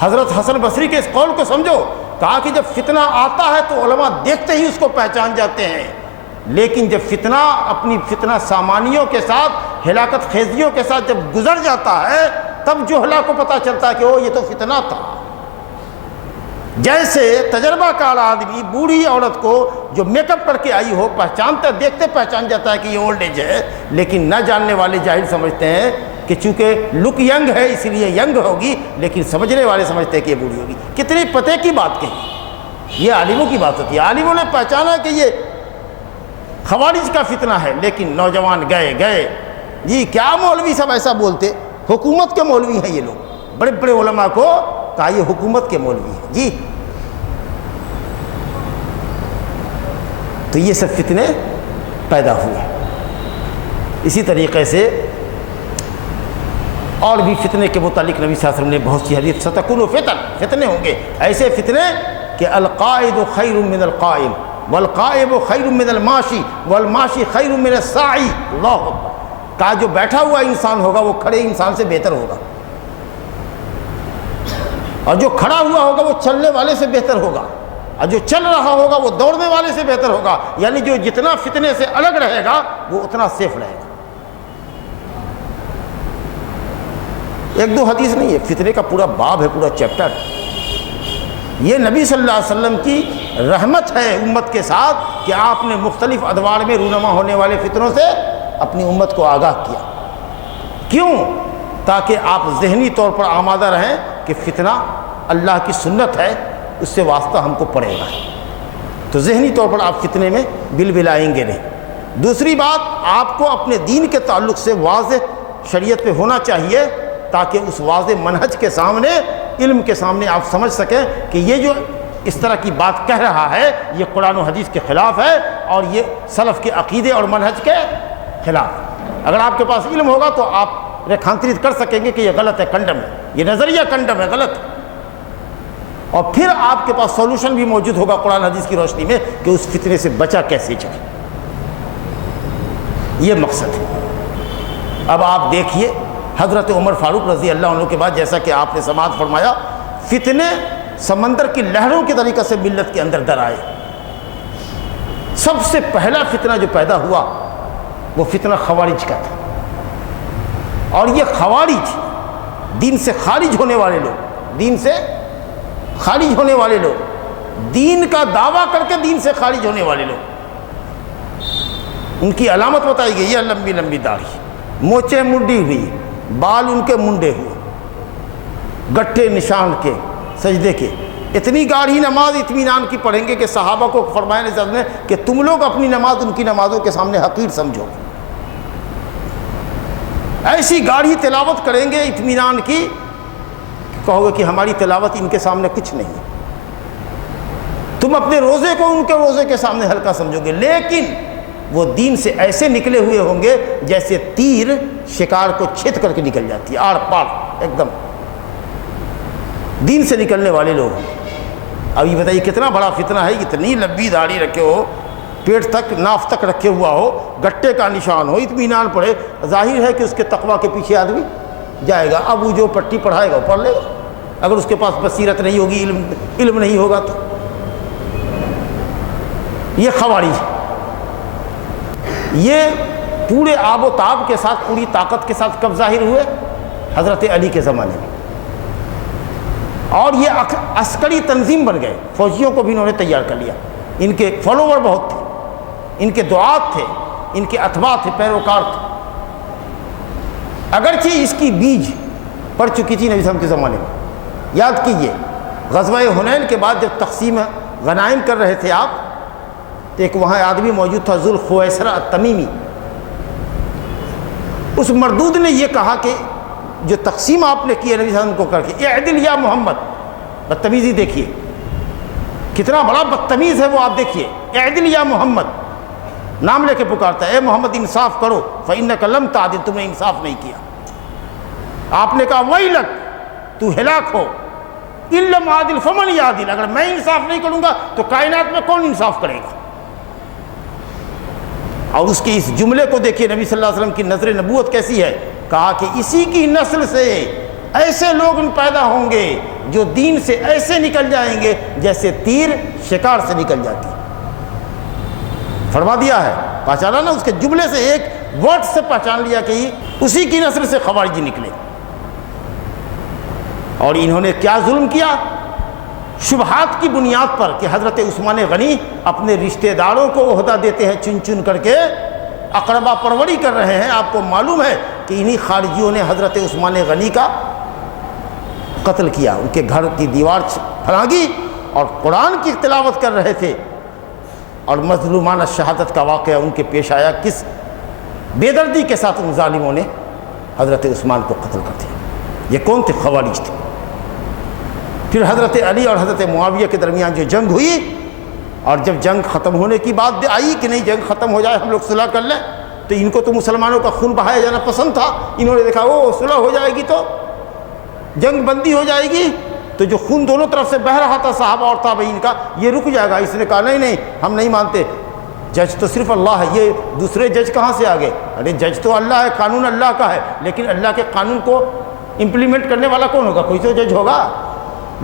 حضرت حسن بصری کے اس قول کو سمجھو، کہا کہ جب فتنہ آتا ہے تو علماء دیکھتے ہی اس کو پہچان جاتے ہیں، لیکن جب فتنہ اپنی فتنہ سامانیوں کے ساتھ، ہلاکت خیزیوں کے ساتھ جب گزر جاتا ہے تب جہلا کو پتہ چلتا ہے کہ وہ یہ تو فتنہ تھا۔ جیسے تجربہ کار آدمی بوڑھی عورت کو جو میک اپ کر کے آئی ہو پہچانتا، دیکھتے پہچان جاتا ہے کہ یہ اولڈ ایج ہے، لیکن نہ جاننے والے جاہل سمجھتے ہیں کہ چونکہ لک ینگ ہے اس لیے ینگ ہوگی، لیکن سمجھنے والے سمجھتے ہیں کہ یہ بوڑھی ہوگی۔ کتنی پتے کی بات کہی، یہ عالموں کی بات ہوتی ہے۔ عالموں نے پہچانا کہ یہ خوارج کا فتنہ ہے، لیکن نوجوان گئے جی کیا مولوی سب ایسا بولتے، حکومت کے مولوی ہیں یہ لوگ، بڑے بڑے علماء کو کہا یہ حکومت کے مولوی ہیں جی۔ تو یہ سب فتنے پیدا ہوئے۔ اسی طریقے سے اور بھی فتنے کے متعلق نبی صلی اللہ علیہ وسلم نے بہت سی حدیث، ستکون فتن، فتنے ہوں گے، ایسے فتنے کہ القائد خیر من القائم والقائم خیر من الماشی والماشی خیر من الساعی۔ اللہ اکبر۔ کہا جو بیٹھا ہوا انسان ہوگا وہ کھڑے انسان سے بہتر ہوگا، اور جو کھڑا ہوا ہوگا وہ چلنے والے سے بہتر ہوگا، اور جو چل رہا ہوگا وہ دوڑنے والے سے بہتر ہوگا، یعنی جو جتنا فتنے سے الگ رہے گا وہ اتنا سیف رہے گا۔ ایک دو حدیث نہیں ہے، فتنے کا پورا باب ہے، پورا چیپٹر۔ یہ نبی صلی اللہ علیہ وسلم کی رحمت ہے امت کے ساتھ کہ آپ نے مختلف ادوار میں رونما ہونے والے فتنوں سے اپنی امت کو آگاہ کیا۔ کیوں؟ تاکہ آپ ذہنی طور پر آمادہ رہیں کہ فتنہ اللہ کی سنت ہے، اس سے واسطہ ہم کو پڑے گا، تو ذہنی طور پر آپ فتنے میں بلبلائیں گے نہیں۔ دوسری بات، آپ کو اپنے دین کے تعلق سے واضح شریعت پہ ہونا چاہیے تاکہ اس واضح منہج کے سامنے، علم کے سامنے آپ سمجھ سکیں کہ یہ جو اس طرح کی بات کہہ رہا ہے یہ قرآن و حدیث کے خلاف ہے اور یہ سلف کے عقیدے اور منہج کے خلاف۔ اگر آپ کے پاس علم ہوگا تو آپ ریکھانترت کر سکیں گے کہ یہ غلط ہے، کنڈم ہے، یہ نظریہ کنڈم ہے، غلط ہے، اور پھر آپ کے پاس سولوشن بھی موجود ہوگا قرآن حدیث کی روشنی میں کہ اس فتنے سے بچا کیسے جائے۔ یہ مقصد ہے۔ اب آپ دیکھیے حضرت عمر فاروق رضی اللہ عنہ کے بعد، جیسا کہ آپ نے سماعت فرمایا، فتنے سمندر کی لہروں کے طریقہ سے ملت کے اندر در آئے۔ سب سے پہلا فتنہ جو پیدا ہوا وہ فتنہ خوارج کا تھا، اور یہ خوارج دین سے خارج ہونے والے لوگ، دین سے خارج ہونے والے لوگ، دین کا دعویٰ کر کے دین سے خارج ہونے والے لوگ، ان کی علامت بتائی گئی ہے لمبی لمبی داڑھی، موچیں منڈی ہوئی، بال ان کے منڈے ہوئے، گٹھے نشان کے، سجدے کے، اتنی گاڑھی نماز اطمینان کی پڑھیں گے کہ صحابہ کو فرمایا نبی نے کہ تم لوگ اپنی نماز ان کی نمازوں کے سامنے حقیر سمجھو، ایسی گاڑھی تلاوت کریں گے اطمینان کی، کہو گے کہ ہماری تلاوت ان کے سامنے کچھ نہیں ہے، تم اپنے روزے کو ان کے روزے کے سامنے ہلکا سمجھو گے، لیکن وہ دین سے ایسے نکلے ہوئے ہوں گے جیسے تیر شکار کو چھید کر کے نکل جاتی ہے، آر پار ایک دم دین سے نکلنے والے لوگ ہیں۔ اب یہ بتائیے کتنا بڑا فتنہ ہے، اتنی لمبی داڑھی رکھے ہو، پیٹ تک ناف تک رکھے ہوا ہو، گٹے کا نشان ہو، اطمینان پڑے، ظاہر ہے کہ اس کے تقویٰ کے پیچھے آدمی جائے گا۔ اب وہ جو پٹی پڑھائے گا وہ پڑھ لے گا، اگر اس کے پاس بصیرت نہیں ہوگی، علم نہیں ہوگا تو۔ یہ خوارج یہ پورے آب و تاب کے ساتھ، پوری طاقت کے ساتھ کب ظاہر ہوئے؟ حضرت علی کے زمانے میں، اور یہ عسکری تنظیم بن گئے، فوجیوں کو بھی انہوں نے تیار کر لیا۔ ان کے فالوور بہت تھے، ان کے دعات تھے، ان کے اتباع تھے، پیروکار تھے۔ اگرچہ اس کی بیج پڑ چکی تھی نبی صلی اللہ علیہ وسلم کے زمانے میں۔ یاد کیجئے غزوہ حنین کے بعد جب تقسیم غنائم کر رہے تھے آپ، تو ایک وہاں آدمی موجود تھا ذوالخویسرہ التمیمی۔ اس مردود نے یہ کہا کہ جو تقسیم آپ نے کی ہے نبی صلی اللہ علیہ وسلم کو کر کے، اعدل یا محمد، بدتمیزی دیکھیے کتنا بڑا بدتمیز ہے وہ، آپ دیکھیے، اعدل یا محمد نام لے کے پکارتا ہے، اے محمد انصاف کرو، فإنک لم تعدل، تم نے انصاف نہیں کیا۔ آپ نے کہا ویلک، تو ہلاک ہو، ان لم عادل فمن یعدل، اگر میں انصاف نہیں کروں گا تو کائنات میں کون انصاف کرے گا؟ اور اس کے اس جملے کو دیکھیے نبی صلی اللہ علیہ وسلم کی نظر نبوت کیسی ہے، کہا کہ اسی کی نسل سے ایسے لوگ پیدا ہوں گے جو دین سے ایسے نکل جائیں گے جیسے تیر شکار سے نکل جاتی۔ فرما دیا ہے، پہچانا نا، اس کے جملے سے ایک ورڈ سے پہچان لیا کہ اسی کی نسل سے خوارجی نکلے۔ اور انہوں نے کیا ظلم کیا؟ شبہات کی بنیاد پر کہ حضرت عثمان غنی اپنے رشتہ داروں کو عہدہ دیتے ہیں چن چن کر کے، اقربا پروری کر رہے ہیں۔ آپ کو معلوم ہے کہ انہی خارجیوں نے حضرت عثمان غنی کا قتل کیا، ان کے گھر کی دیوار پھلانگی اور قرآن کی تلاوت کر رہے تھے، اور مظلومانہ شہادت کا واقعہ ان کے پیش آیا۔ کس بے دردی کے ساتھ ان ظالموں نے حضرت عثمان کو قتل کر دیا۔ یہ کون تھے؟ خوارج تھے۔ پھر حضرت علی اور حضرت معاویہ کے درمیان جو جنگ ہوئی، اور جب جنگ ختم ہونے کی بات آئی کہ نہیں جنگ ختم ہو جائے، ہم لوگ صلح کر لیں، تو ان کو تو مسلمانوں کا خون بہایا جانا پسند تھا۔ انہوں نے دیکھا وہ صلح ہو جائے گی تو جنگ بندی ہو جائے گی، تو جو خون دونوں طرف سے بہہ رہا تھا صحابہ اور تابعین کا، یہ رک جائے گا۔ اس نے کہا نہیں نہیں، ہم نہیں مانتے، جج تو صرف اللہ ہے، یہ دوسرے جج کہاں سے آ گئے؟ ارے جج تو اللہ ہے، قانون اللہ کا ہے، لیکن اللہ کے قانون کو امپلیمنٹ کرنے والا کون ہوگا؟ کوئی تو جج ہوگا۔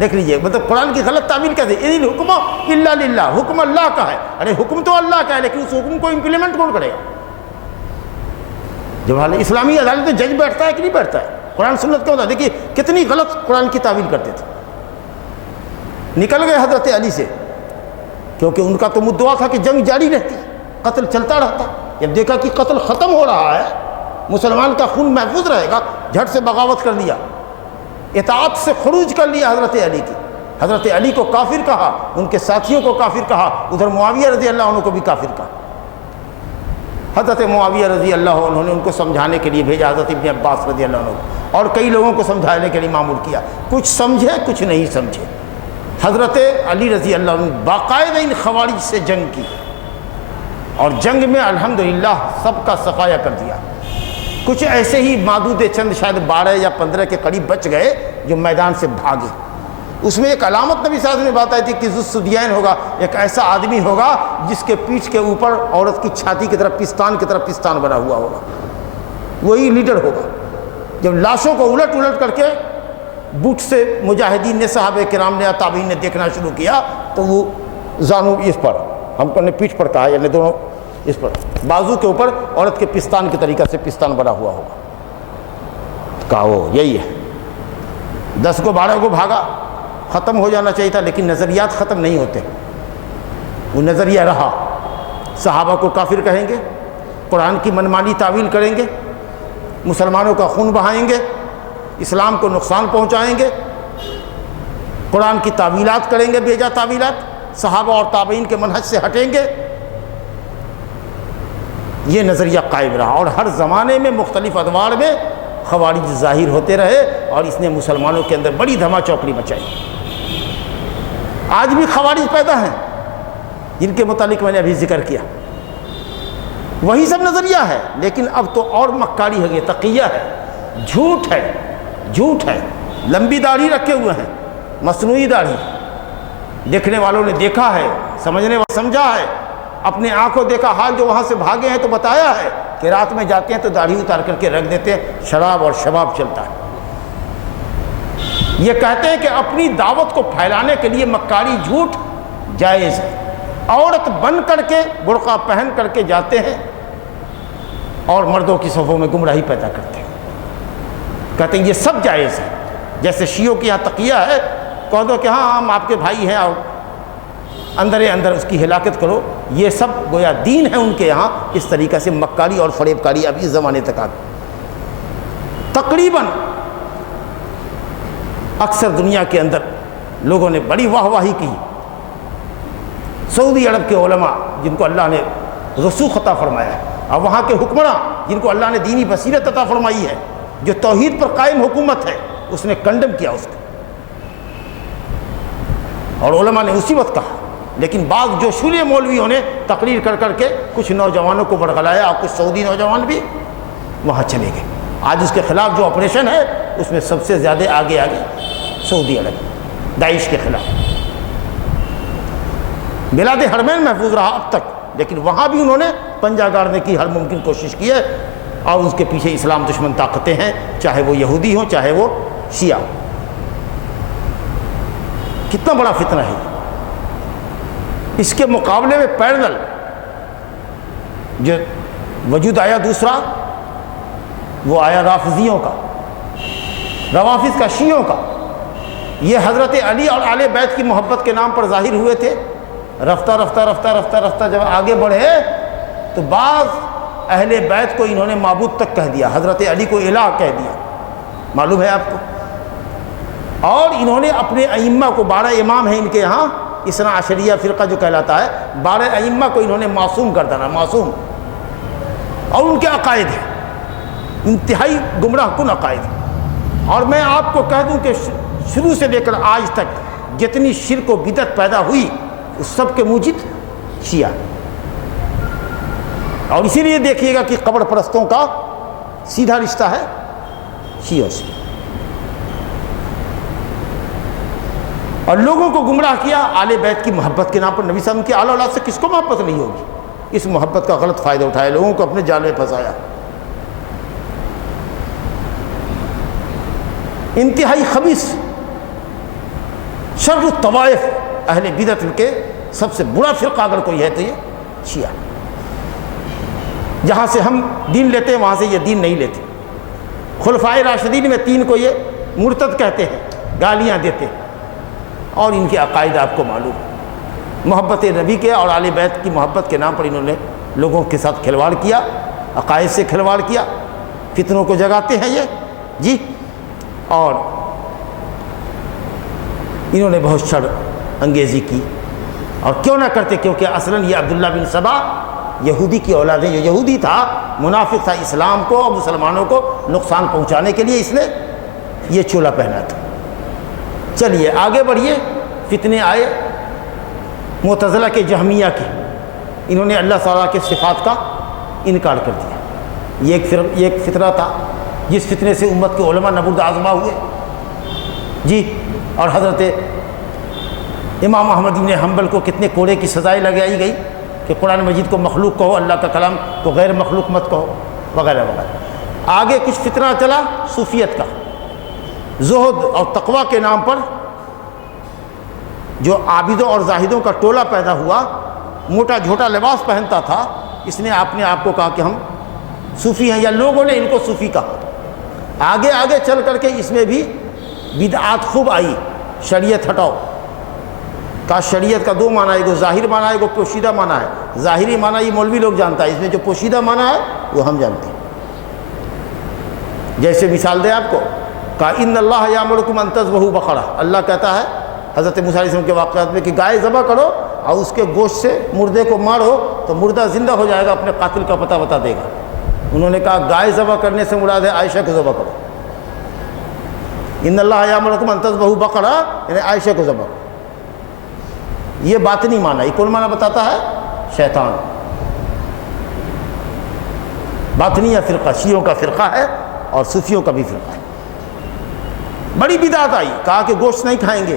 دیکھ لیجئے، مطلب قرآن کی غلط تعبیر کیسے، ان الحکم الا للہ، حکم اللہ کا ہے۔ ارے حکم تو اللہ کا ہے، لیکن اس حکم کو امپلیمنٹ کون کرے گا؟ جب حال اسلامی عدالت میں جج بیٹھتا ہے کہ نہیں بیٹھتا ہے؟ قرآن سنت کیا ہوتا ہے؟ دیکھیے کتنی غلط قرآن کی تعبیر کرتے تھے۔ نکل گئے حضرت علی سے، کیونکہ ان کا تو مدعا تھا کہ جنگ جاری رہتی، قتل چلتا رہتا۔ جب دیکھا کہ قتل ختم ہو رہا ہے، مسلمان کا خون محفوظ رہے گا، جھٹ سے بغاوت کر لیا، اطاعت سے خروج کر لیا حضرت علی کی۔ حضرت علی کو کافر کہا، ان کے ساتھیوں کو کافر کہا، ادھر معاویہ رضی اللہ عنہ کو بھی کافر کہا۔ حضرت معاویہ رضی اللہ عنہ نے ان کو سمجھانے کے لیے بھیجا، حضرت ابن عباس رضی اللہ عنہ کو، اور کئی لوگوں کو سمجھانے کے لیے معمول کیا، کچھ سمجھے کچھ نہیں سمجھے۔ حضرت علی رضی اللہ عنہ باقاعدہ ان خوارج سے جنگ کی، اور جنگ میں الحمدللہ سب کا صفایا کر دیا۔ کچھ ایسے ہی معدود چند، شاید 12 یا 15 کے قریب بچ گئے جو میدان سے بھاگے۔ اس میں ایک علامت نبی صلی اللہ علیہ وسلم نے بتائی تھی کہ ذوالثدیین ہوگا، ایک ایسا آدمی ہوگا جس کے پیٹھ کے اوپر عورت کی چھاتی کی طرف پستان کی طرف پستان بنا ہوا ہوگا، وہی لیڈر ہوگا۔ جب لاشوں کو الٹ الٹ کر کے بوٹ سے مجاہدین نے، صحابہ کرام نے، تابعین نے دیکھنا شروع کیا، تو وہ زانو اس پر، ہم کو نے پیٹھ پر کہا، یعنی دونوں اس پر، بازو کے اوپر عورت کے پستان کے طریقہ سے پستان بنا ہوا ہوگا۔ کہا وہ یہی ہے۔ 10 کو 12 کو بھاگا، ختم ہو جانا چاہیے تھا، لیکن نظریات ختم نہیں ہوتے۔ وہ نظریہ رہا، صحابہ کو کافر کہیں گے، قرآن کی منمانی تعویل کریں گے، مسلمانوں کا خون بہائیں گے، اسلام کو نقصان پہنچائیں گے، قرآن کی تعویلات کریں گے، بیجا تعویلات، صحابہ اور تابعین کے منہج سے ہٹیں گے۔ یہ نظریہ قائم رہا، اور ہر زمانے میں مختلف ادوار میں خوارج ظاہر ہوتے رہے، اور اس نے مسلمانوں کے اندر بڑی دھما چوکڑی مچائی۔ آج بھی خوارج پیدا ہیں جن کے متعلق میں نے ابھی ذکر کیا، وہی سب نظریہ ہے، لیکن اب تو اور مکاری ہے، تقیہ ہے، جھوٹ ہے، جھوٹ ہے۔ لمبی داڑھی رکھے ہوئے ہیں، مصنوعی داڑھی، دیکھنے والوں نے دیکھا ہے، سمجھنے والوں نے سمجھا ہے، اپنے آنکھوں دیکھا حال جو وہاں سے بھاگے ہیں تو بتایا ہے کہ رات میں جاتے ہیں تو داڑھی اتار کر کے رکھ دیتے ہیں، شراب اور شباب چلتا ہے۔ یہ کہتے ہیں کہ اپنی دعوت کو پھیلانے کے لیے مکاری جھوٹ جائز ہے، عورت بن کر کے برقع پہن کر کے جاتے ہیں اور مردوں کی صفوں میں گمراہی پیدا کرتے ہیں، کہتے ہیں یہ سب جائز ہے۔ جیسے شیعوں کی یہاں تقیہ ہے، کہہ دو کہ ہاں ہم آپ کے بھائی ہیں اور اندر اندر اس کی ہلاکت کرو، یہ سب گویا دین ہے ان کے یہاں۔ اس طریقے سے مکاری اور فریب کاری اب اس زمانے تک آ گئی۔ تقریباً اکثر دنیا کے اندر لوگوں نے بڑی واہ واہی کی۔ سعودی عرب کے علماء جن کو اللہ نے رسوخ عطا فرمایا ہے، اور وہاں کے حکمراں جن کو اللہ نے دینی بصیرت عطا فرمائی ہے، جو توحید پر قائم حکومت ہے، اس نے کنڈم کیا اس کو، اور علماء نے اسی وقت کہا۔ لیکن بعض جو شولیے مولویوں نے تقریر کر کر کے کچھ نوجوانوں کو بڑھگلایا، اور کچھ سعودی نوجوان بھی وہاں چلے گئے۔ آج اس کے خلاف جو آپریشن ہے اس میں سب سے زیادہ آگے سعودی عرب داعش کے خلاف۔ بلاد حرمین محفوظ رہا اب تک، لیکن وہاں بھی انہوں نے پنجہ گاڑنے کی ہر ممکن کوشش کی ہے، اور اس کے پیچھے اسلام دشمن طاقتیں ہیں، چاہے وہ یہودی ہوں چاہے وہ شیعہ۔ کتنا بڑا فتنہ ہے۔ اس کے مقابلے میں پیرلل جو وجود آیا دوسرا، وہ آیا رافضیوں کا، روافض کا، شیعوں کا۔ یہ حضرت علی اور آل بیت کی محبت کے نام پر ظاہر ہوئے تھے۔ رفتہ رفتہ رفتہ رفتہ رفتہ جب آگے بڑھے تو بعض اہل بیت کو انہوں نے معبود تک کہہ دیا، حضرت علی کو الہ کہہ دیا، معلوم ہے آپ کو۔ اور انہوں نے اپنے ائمہ کو، 12 امام ہیں ان کے یہاں، اثنا عشریہ فرقہ جو کہلاتا ہے، 12 ائمہ کو انہوں نے معصوم گردانا، معصوم، اور ان کے عقائد ہیں انتہائی گمراہ کن عقائد۔ اور میں آپ کو کہہ دوں کہ شروع سے لے کر آج تک جتنی شرک و بدعت پیدا ہوئی اس سب کے موجد شیعہ۔ اور اسی لیے دیکھیے گا کہ قبر پرستوں کا سیدھا رشتہ ہے شیعوں سے، اور لوگوں کو گمراہ کیا آل بیت کی محبت کے نام پر۔ نبی صلی اللہ علیہ وسلم کی آل اولاد سے کس کو محبت نہیں ہوگی؟ اس محبت کا غلط فائدہ اٹھایا، لوگوں کو اپنے جال میں پھنسایا۔ انتہائی خبیث، شر الطوائف، اہل بدعت کے سب سے برا فرقہ اگر کوئی ہے تو یہ شیعہ۔ جہاں سے ہم دین لیتے ہیں وہاں سے یہ دین نہیں لیتے۔ خلفائے راشدین میں 3 کو یہ مرتد کہتے ہیں، گالیاں دیتے ہیں، اور ان کے عقائد آپ کو معلوم ہے۔ محبت نبی کے اور آل بیت کی محبت کے نام پر انہوں نے لوگوں کے ساتھ کھلواڑ کیا، عقائد سے کھلواڑ کیا، فتنوں کو جگاتے ہیں یہ جی۔ اور انہوں نے بہت شر انگیزی کی، اور کیوں نہ کرتے، کیونکہ اصلاً یہ عبداللہ بن سبا یہودی کی اولاد ہے، جو یہودی تھا، منافق تھا، اسلام کو اور مسلمانوں کو نقصان پہنچانے کے لیے اس نے یہ چولا پہنا تھا۔ چلیے آگے بڑھیے۔ فتنے آئے معتزلہ کے، جہمیہ کے، انہوں نے اللہ تعالیٰ کے صفات کا انکار کر دیا۔ یہ ایک فتنہ تھا جس فتنے سے امت کے علماء نبرد آزما ہوئے جی، اور حضرت امام احمد بن حنبل کو کتنے کوڑے کی سزائیں لگائی گئی کہ قرآن مجید کو مخلوق کہو، اللہ کا کلام کو غیر مخلوق مت کہو، وغیرہ وغیرہ۔ آگے کچھ فتنہ چلا صوفیت کا، زہد اور تقوی کے نام پر جو عابدوں اور زاہدوں کا ٹولہ پیدا ہوا، موٹا جھوٹا لباس پہنتا تھا، اس نے اپنے آپ کو کہا کہ ہم صوفی ہیں، یا لوگوں نے ان کو صوفی کہا۔ آگے آگے چل کر کے اس میں بھی بدعات خوب آئی، شریعت ہٹاؤ کا۔ شریعت کا 2 معنی ہے، ایک ظاہر معنی ہے، ایک پوشیدہ معنی ہے۔ ظاہری معنی یہ مولوی لوگ جانتا ہے، اس میں جو پوشیدہ معنی ہے وہ ہم جانتے ہیں۔ جیسے مثال دیں آپ کو، کہا ان اللہ یامرکم ان تذبحوا بقرہ، اللہ کہتا ہے حضرت موسیٰ علیہ السلام کے واقعات میں کہ گائے ذبح کرو اور اس کے گوشت سے مردے کو مارو تو مردہ زندہ ہو جائے گا، اپنے قاتل کا پتہ بتا دے گا۔ انہوں نے کہا گائے ذبح کرنے سے مراد ہے عائشہ کو ذبح کرو، ان اللہ یامرکم ان تذبحوا بقرہ یعنی عائشہ کو ذبح کرو۔ یہ باطنی معنی، یہ کون معنی بتاتا ہے؟ شیطان۔ باطنیہ فرقہ شیعوں کا فرقہ ہے اور صوفیوں کا بھی فرقہ ہے۔ بڑی بدعت آئی، کہا کہ گوشت نہیں کھائیں گے،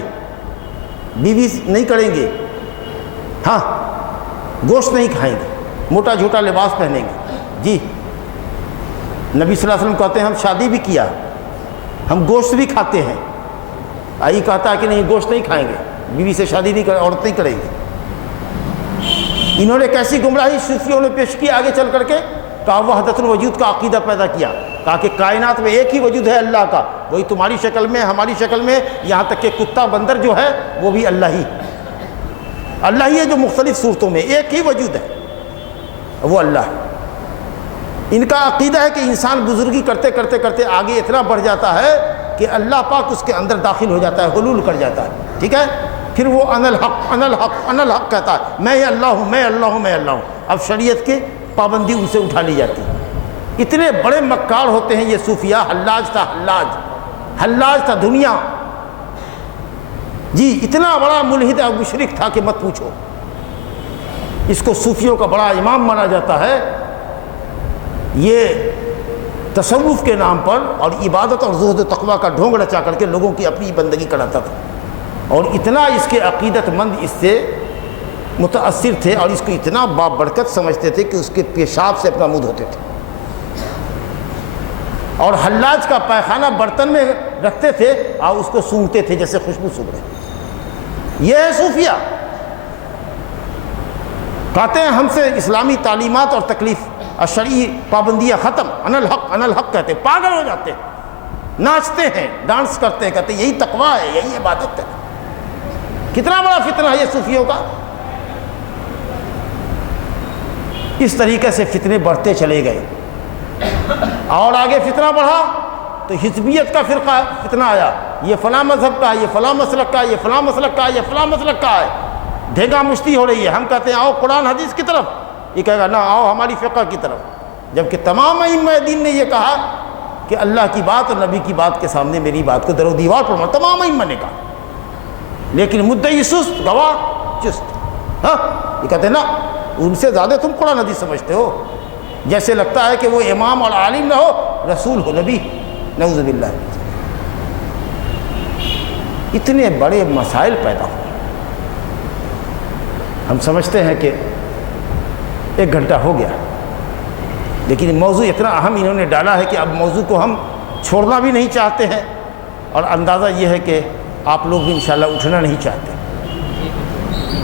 بیوی نہیں کریں گے، ہاں گوشت نہیں کھائیں گے، موٹا جھوٹا لباس پہنیں گے. جی نبی صلی اللہ علیہ وسلم کہتے ہیں ہم شادی بھی کیا، ہم گوشت بھی کھاتے ہیں. آئی کہتا ہے کہ نہیں گوشت نہیں کھائیں گے، بیوی سے شادی نہیں کریں، عورت نہیں کریں گے. انہوں نے کیسی گمراہی صوفیوں نے پیش کی آگے چل کر کے، کہا وحدت الوجود کا عقیدہ پیدا کیا، کہا کہ کائنات میں ایک ہی وجود ہے اللہ کا، وہی تمہاری شکل میں ہماری شکل میں، یہاں تک کہ کتا بندر جو ہے وہ بھی اللہ ہی ہے جو مختلف صورتوں میں ایک ہی وجود ہے وہ اللہ ہے. ان کا عقیدہ ہے کہ انسان بزرگی کرتے کرتے کرتے آگے اتنا بڑھ جاتا ہے کہ اللہ پاک اس کے اندر داخل ہو جاتا ہے، حلول کر جاتا ہے. ٹھیک ہے، پھر وہ انا الحق انا الحق انا الحق کہتا ہے، میں اللہ ہوں میں اللہ ہوں میں اللہ ہوں. اب شریعت کی پابندی ان سے اٹھا لی جاتی ہے. اتنے بڑے مکار ہوتے ہیں یہ صوفیاء. حلاج تھا دنیا، جی اتنا بڑا ملحد اور مشرک تھا کہ مت پوچھو. اس کو صوفیوں کا بڑا امام مانا جاتا ہے. یہ تصوف کے نام پر اور عبادت اور زہد و تقویٰ کا ڈھونگ رچا کر کے لوگوں کی اپنی بندگی کراتا تھا، اور اتنا اس کے عقیدت مند اس سے متاثر تھے اور اس کو اتنا بابرکت سمجھتے تھے کہ اس کے پیشاب سے اپنا منہ دھوتے تھے، اور حلاج کا پیخانہ برتن میں رکھتے تھے اور اس کو سونگھتے تھے جیسے خوشبو سونگھ رہے. یہ ہے صوفیہ. کہتے ہیں ہم سے اسلامی تعلیمات اور تکلیف شرعی پابندیاں ختم، انا الحق کہتے، پاگل ہو جاتے ہیں، ناچتے ہیں، ڈانس کرتے ہیں، کہتے ہیں یہی تقویٰ ہے، یہی عبادت ہے. کتنا بڑا فتنہ ہے یہ صوفیوں کا. اس طریقے سے فتنے بڑھتے چلے گئے، اور آگے فتنہ بڑھا تو حزبیت کا فرقہ فتنہ آیا. یہ فلاں مذہب کا ہے، یہ فلاں مسلک کا ہے، یہ فلاں مسلک کا ہے، یہ فلاں مسلک کا ہے. دھینگا مشتی ہو رہی ہے. ہم کہتے ہیں آؤ قرآن حدیث کی طرف، یہ کہے گا نہ آؤ ہماری فقہ کی طرف. جبکہ تمام ائمہ دین نے یہ کہا کہ اللہ کی بات اور نبی کی بات کے سامنے میری بات کو در و دیوار پر مانو. تمام ائمہ نے کہا، لیکن مدعی سست گواہ چست. ہاں یہ کہتے ہیں نا ان سے زیادہ تم قرآن حدیث سمجھتے ہو، جیسے لگتا ہے کہ وہ امام اور عالم نہ ہو، رسول ہو، نبی. نعوذ باللہ. اتنے بڑے مسائل پیدا ہوئے. ہم سمجھتے ہیں کہ 1 گھنٹہ ہو گیا، لیکن موضوع اتنا اہم انہوں نے ڈالا ہے کہ اب موضوع کو ہم چھوڑنا بھی نہیں چاہتے ہیں، اور اندازہ یہ ہے کہ آپ لوگ بھی انشاءاللہ اٹھنا نہیں چاہتے،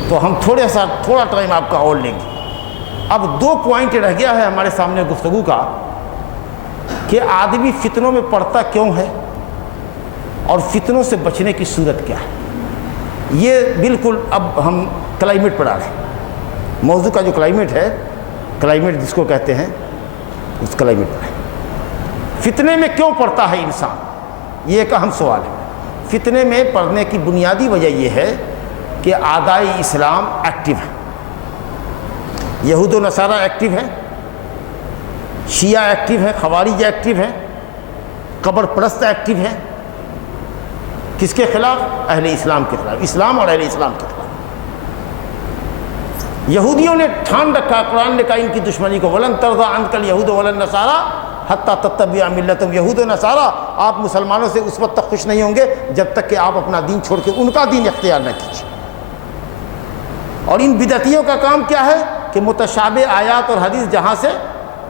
تو ہم تھوڑا ٹائم آپ کا اور لیں گے. اب 2 پوائنٹ رہ گیا ہے ہمارے سامنے گفتگو کا کہ آدمی فتنوں میں پڑتا کیوں ہے اور فتنوں سے بچنے کی صورت کیا ہے. یہ بالکل اب ہم کلائمیٹ پر آ رہے ہیں. موضوع کا جو کلائمیٹ ہے، کلائمیٹ جس کو کہتے ہیں، اس کلائمیٹ پر ہے. فتنے میں کیوں پڑتا ہے انسان، یہ ایک اہم سوال ہے. فتنے میں پڑنے کی بنیادی وجہ یہ ہے کہ اعدائے اسلام ایکٹیو ہیں. یہود و نصارہ ایکٹیو ہیں، شیعہ ایکٹیو ہیں، خوارج ایکٹیو ہیں، قبر پرست ایکٹیو ہیں. کس کے خلاف؟ اہل اسلام کے خلاف، اسلام اور اہل اسلام کے خلاف. یہودیوں نے ٹھان رکھا، قرآن نے کہا ان کی دشمنی کو، وَلَن تَرْضَىٰ عَنْكَ الْيَهُودُ وَلَا النَّصَارَىٰ حَتَّىٰ تَتَّبِعَ مِلَّتَهُمْ. یہود و نصارہ آپ مسلمانوں سے اس وقت تک خوش نہیں ہوں گے جب تک کہ آپ اپنا دین چھوڑ کے ان کا دین اختیار نہ کیجیے. اور ان بدعتیوں کا کام کیا ہے کہ متشابہ آیات اور حدیث جہاں سے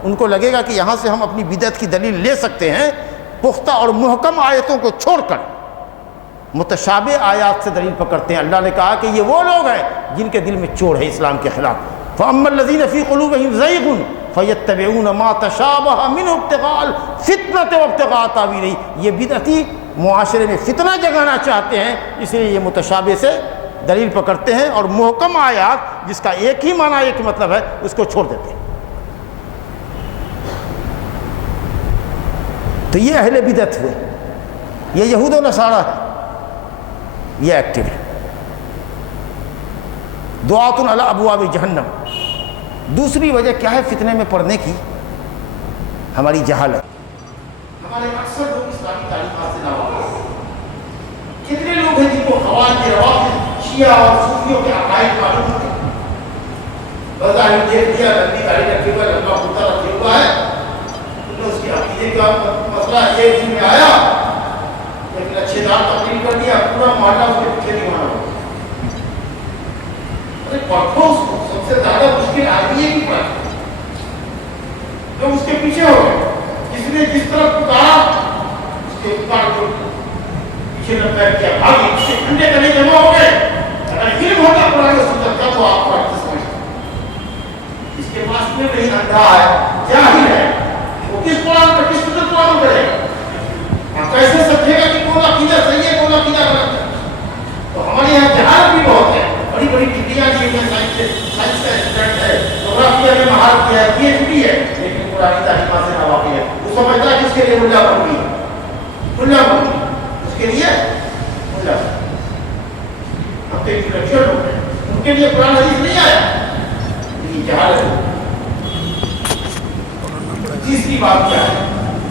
ان کو لگے گا کہ یہاں سے ہم اپنی بدعت کی دلیل لے سکتے ہیں، پختہ اور محکم آیتوں کو چھوڑ کر متشابہ آیات سے دلیل پکڑتے ہیں. اللہ نے کہا کہ یہ وہ لوگ ہیں جن کے دل میں چوڑ ہے اسلام کے خلاف. فَأَمَّا الَّذِينَ فِي قُلُوبِهِمْ زَيْغٌ فَيَتَّبِعُونَ مَا تَشَابَهَ مِنْهُ ابْتِغَاءَ الْفِتْنَةِ وَابْتِغَاءَ تَأْوِيلِهِ. یہ بدعتی معاشرے میں فتنہ جگانا چاہتے ہیں، اس لیے یہ متشابہ سے دلیل پکڑتے ہیں اور محکم آیات جس کا ایک ہی معنی ایک مطلب ہے اس کو چھوڑ دیتے ہیں. تو یہ اہل بدعت ہوئے، یہ یہود و نصارہ ہے، یہ ایکٹیو ہے. دعات علی ابواب جہنم. دوسری وجہ کیا ہے فتنے میں پڑنے کی؟ ہماری جہالت. ہمارے اکثر لوگ اسلامی تعلیمات سے ناواقف. کتنے لوگ ہیں جن کو خوارج، روافض، شیعہ اور صوفیوں کے عقائد معلوم ہوتے ہیں؟ بظاہر دیکھ دیا لمبی داڑھی رکھے ہوا، لمبا کرتا رکھے ہوا ہے، اس کی عقیدے کا مسئلہ ایک دن میں آیا، لیکن اچھے دار تقریر کر دیا، پورا محلہ اس کے پیچھے دیوانہ ہو. ارے پرکھو اس کو، سب سے زیادہ مشکل آدمی ہے کہ پرکھو، لوگ اس کے پیچھے ہو گئے، جس نے جس طرف پکارا اس کے پکار کو پیچھے نہ پیر کیا، بھاگی، اس کے گھنٹے گلے جمع ہو گئے. اگر علم ہوتا قرآن و سنت کا تو آپ کو اچھا سمجھتا. اس کے پاس میں نہیں اندھا ہے، جاہل ہے، وہ کس قرآن پر کس سنت پر عمل کرے گا؟ کیسے سمجھے گا کہ کون عقیدہ صحیح ہے کون عقیدہ غلط ہے؟ تو ہمارے یہاں جہالت بھی بہت ہے، بڑی بڑی ڈگریاں لی ہیں، سائنس کا اسٹوڈنٹ ہے، جغرافیہ میں مہارت کیا ہے، پی ایچ ڈی ہے، لیکن قرآنی تعلیمات سے ناواقف ہے. وہ سمجھتا ہے کس کے لیے ملا بن گئی، ملا بن گئی اس کے لیے ملا. ہم تو انٹلیکچوئل لوگ ہیں، ان کے لیے قرآن حدیث نہیں آیا، لیکن جہالت ہے. تیسری بات کیا ہے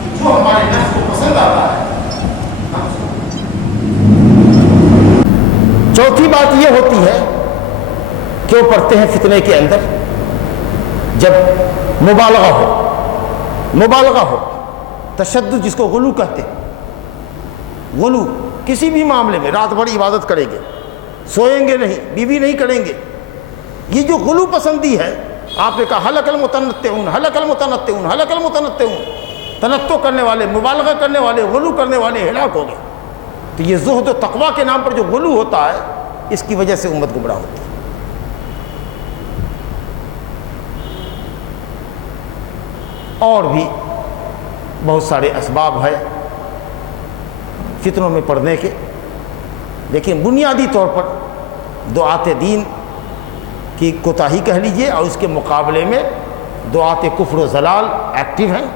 کہ جو ہمارے نفس کو پسند آتا ہے. چوتھی بات یہ ہوتی ہے کہ وہ پڑھتے ہیں فتنے کے اندر جب مبالغہ ہو، تشدد جس کو غلو کہتے ہیں. غلو کسی بھی معاملے میں، رات بھر عبادت کریں گے، سوئیں گے نہیں، بیوی نہیں کریں گے، یہ جو غلو پسندی ہے. آپ نے کہا ہلک المتنطعون، ہلک المتنطعون، ہلک المتنطعون، تنطع کرنے والے، مبالغہ کرنے والے، غلو کرنے والے ہلاک ہو گئے. تو یہ زہد و تقویٰ کے نام پر جو غلو ہوتا ہے، اس کی وجہ سے امت گمراہ ہوتی ہے. اور بھی بہت سارے اسباب ہے فتنوں میں پڑنے کے، لیکن بنیادی طور پر دعات دین کی کوتاہی کہہ لیجئے، اور اس کے مقابلے میں دعات کفر و ضلال ایکٹیو ہیں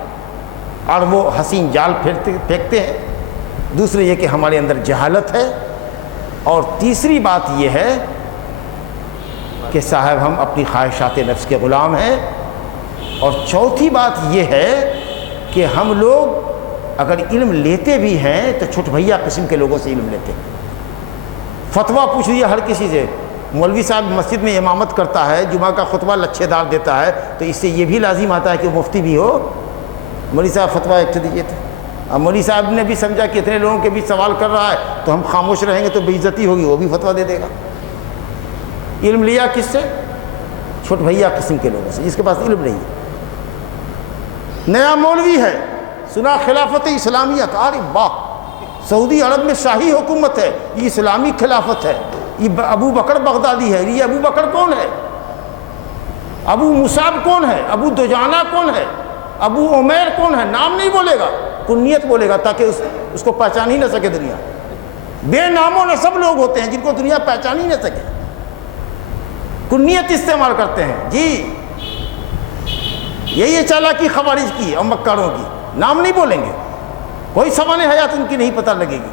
اور وہ حسین جال پھینکتے ہیں. دوسرے یہ کہ ہمارے اندر جہالت ہے. اور تیسری بات یہ ہے کہ صاحب ہم اپنی خواہشات نفس کے غلام ہیں. اور چوتھی بات یہ ہے کہ ہم لوگ اگر علم لیتے بھی ہیں تو چھوٹ بھیا قسم کے لوگوں سے علم لیتے ہیں. فتویٰ پوچھ لیا ہر کسی سے. مولوی صاحب مسجد میں امامت کرتا ہے، جمعہ کا خطبہ لچھے دار دیتا ہے، تو اس سے یہ بھی لازم آتا ہے کہ وہ مفتی بھی ہو. مولوی صاحب فتویٰ ایک دیجیے تھے. اب مولوی صاحب نے بھی سمجھا کہ اتنے لوگوں کے بیچ سوال کر رہا ہے تو ہم خاموش رہیں گے تو بے عزتی ہوگی، وہ بھی فتویٰ دے دے گا. علم لیا کس سے؟ چھوٹ بھیا قسم کے لوگوں سے، جس کے پاس علم نہیں ہے. نیا مولوی ہے، سنا خلافت اسلامیہ کا، ارے واہ، سعودی عرب میں شاہی حکومت ہے، یہ اسلامی خلافت ہے، یہ ابو بکر بغدادی ہے. یہ ابو بکر کون ہے؟ ابو مصعب کون ہے؟ ابو دجانہ کون ہے؟ ابو عمیر کون ہے؟ نام نہیں بولے گا، کنیت بولے گا تاکہ اس کو پہچان ہی نہ سکے دنیا. بے نام و نسب لوگ ہوتے ہیں جن کو دنیا پہچان ہی نہ سکے، کنیت استعمال کرتے ہیں. جی یہی چالاکی خوارج کی اور مکاروں کی، نام نہیں بولیں گے، کوئی سوانح حیات ان کی نہیں پتہ لگے گی.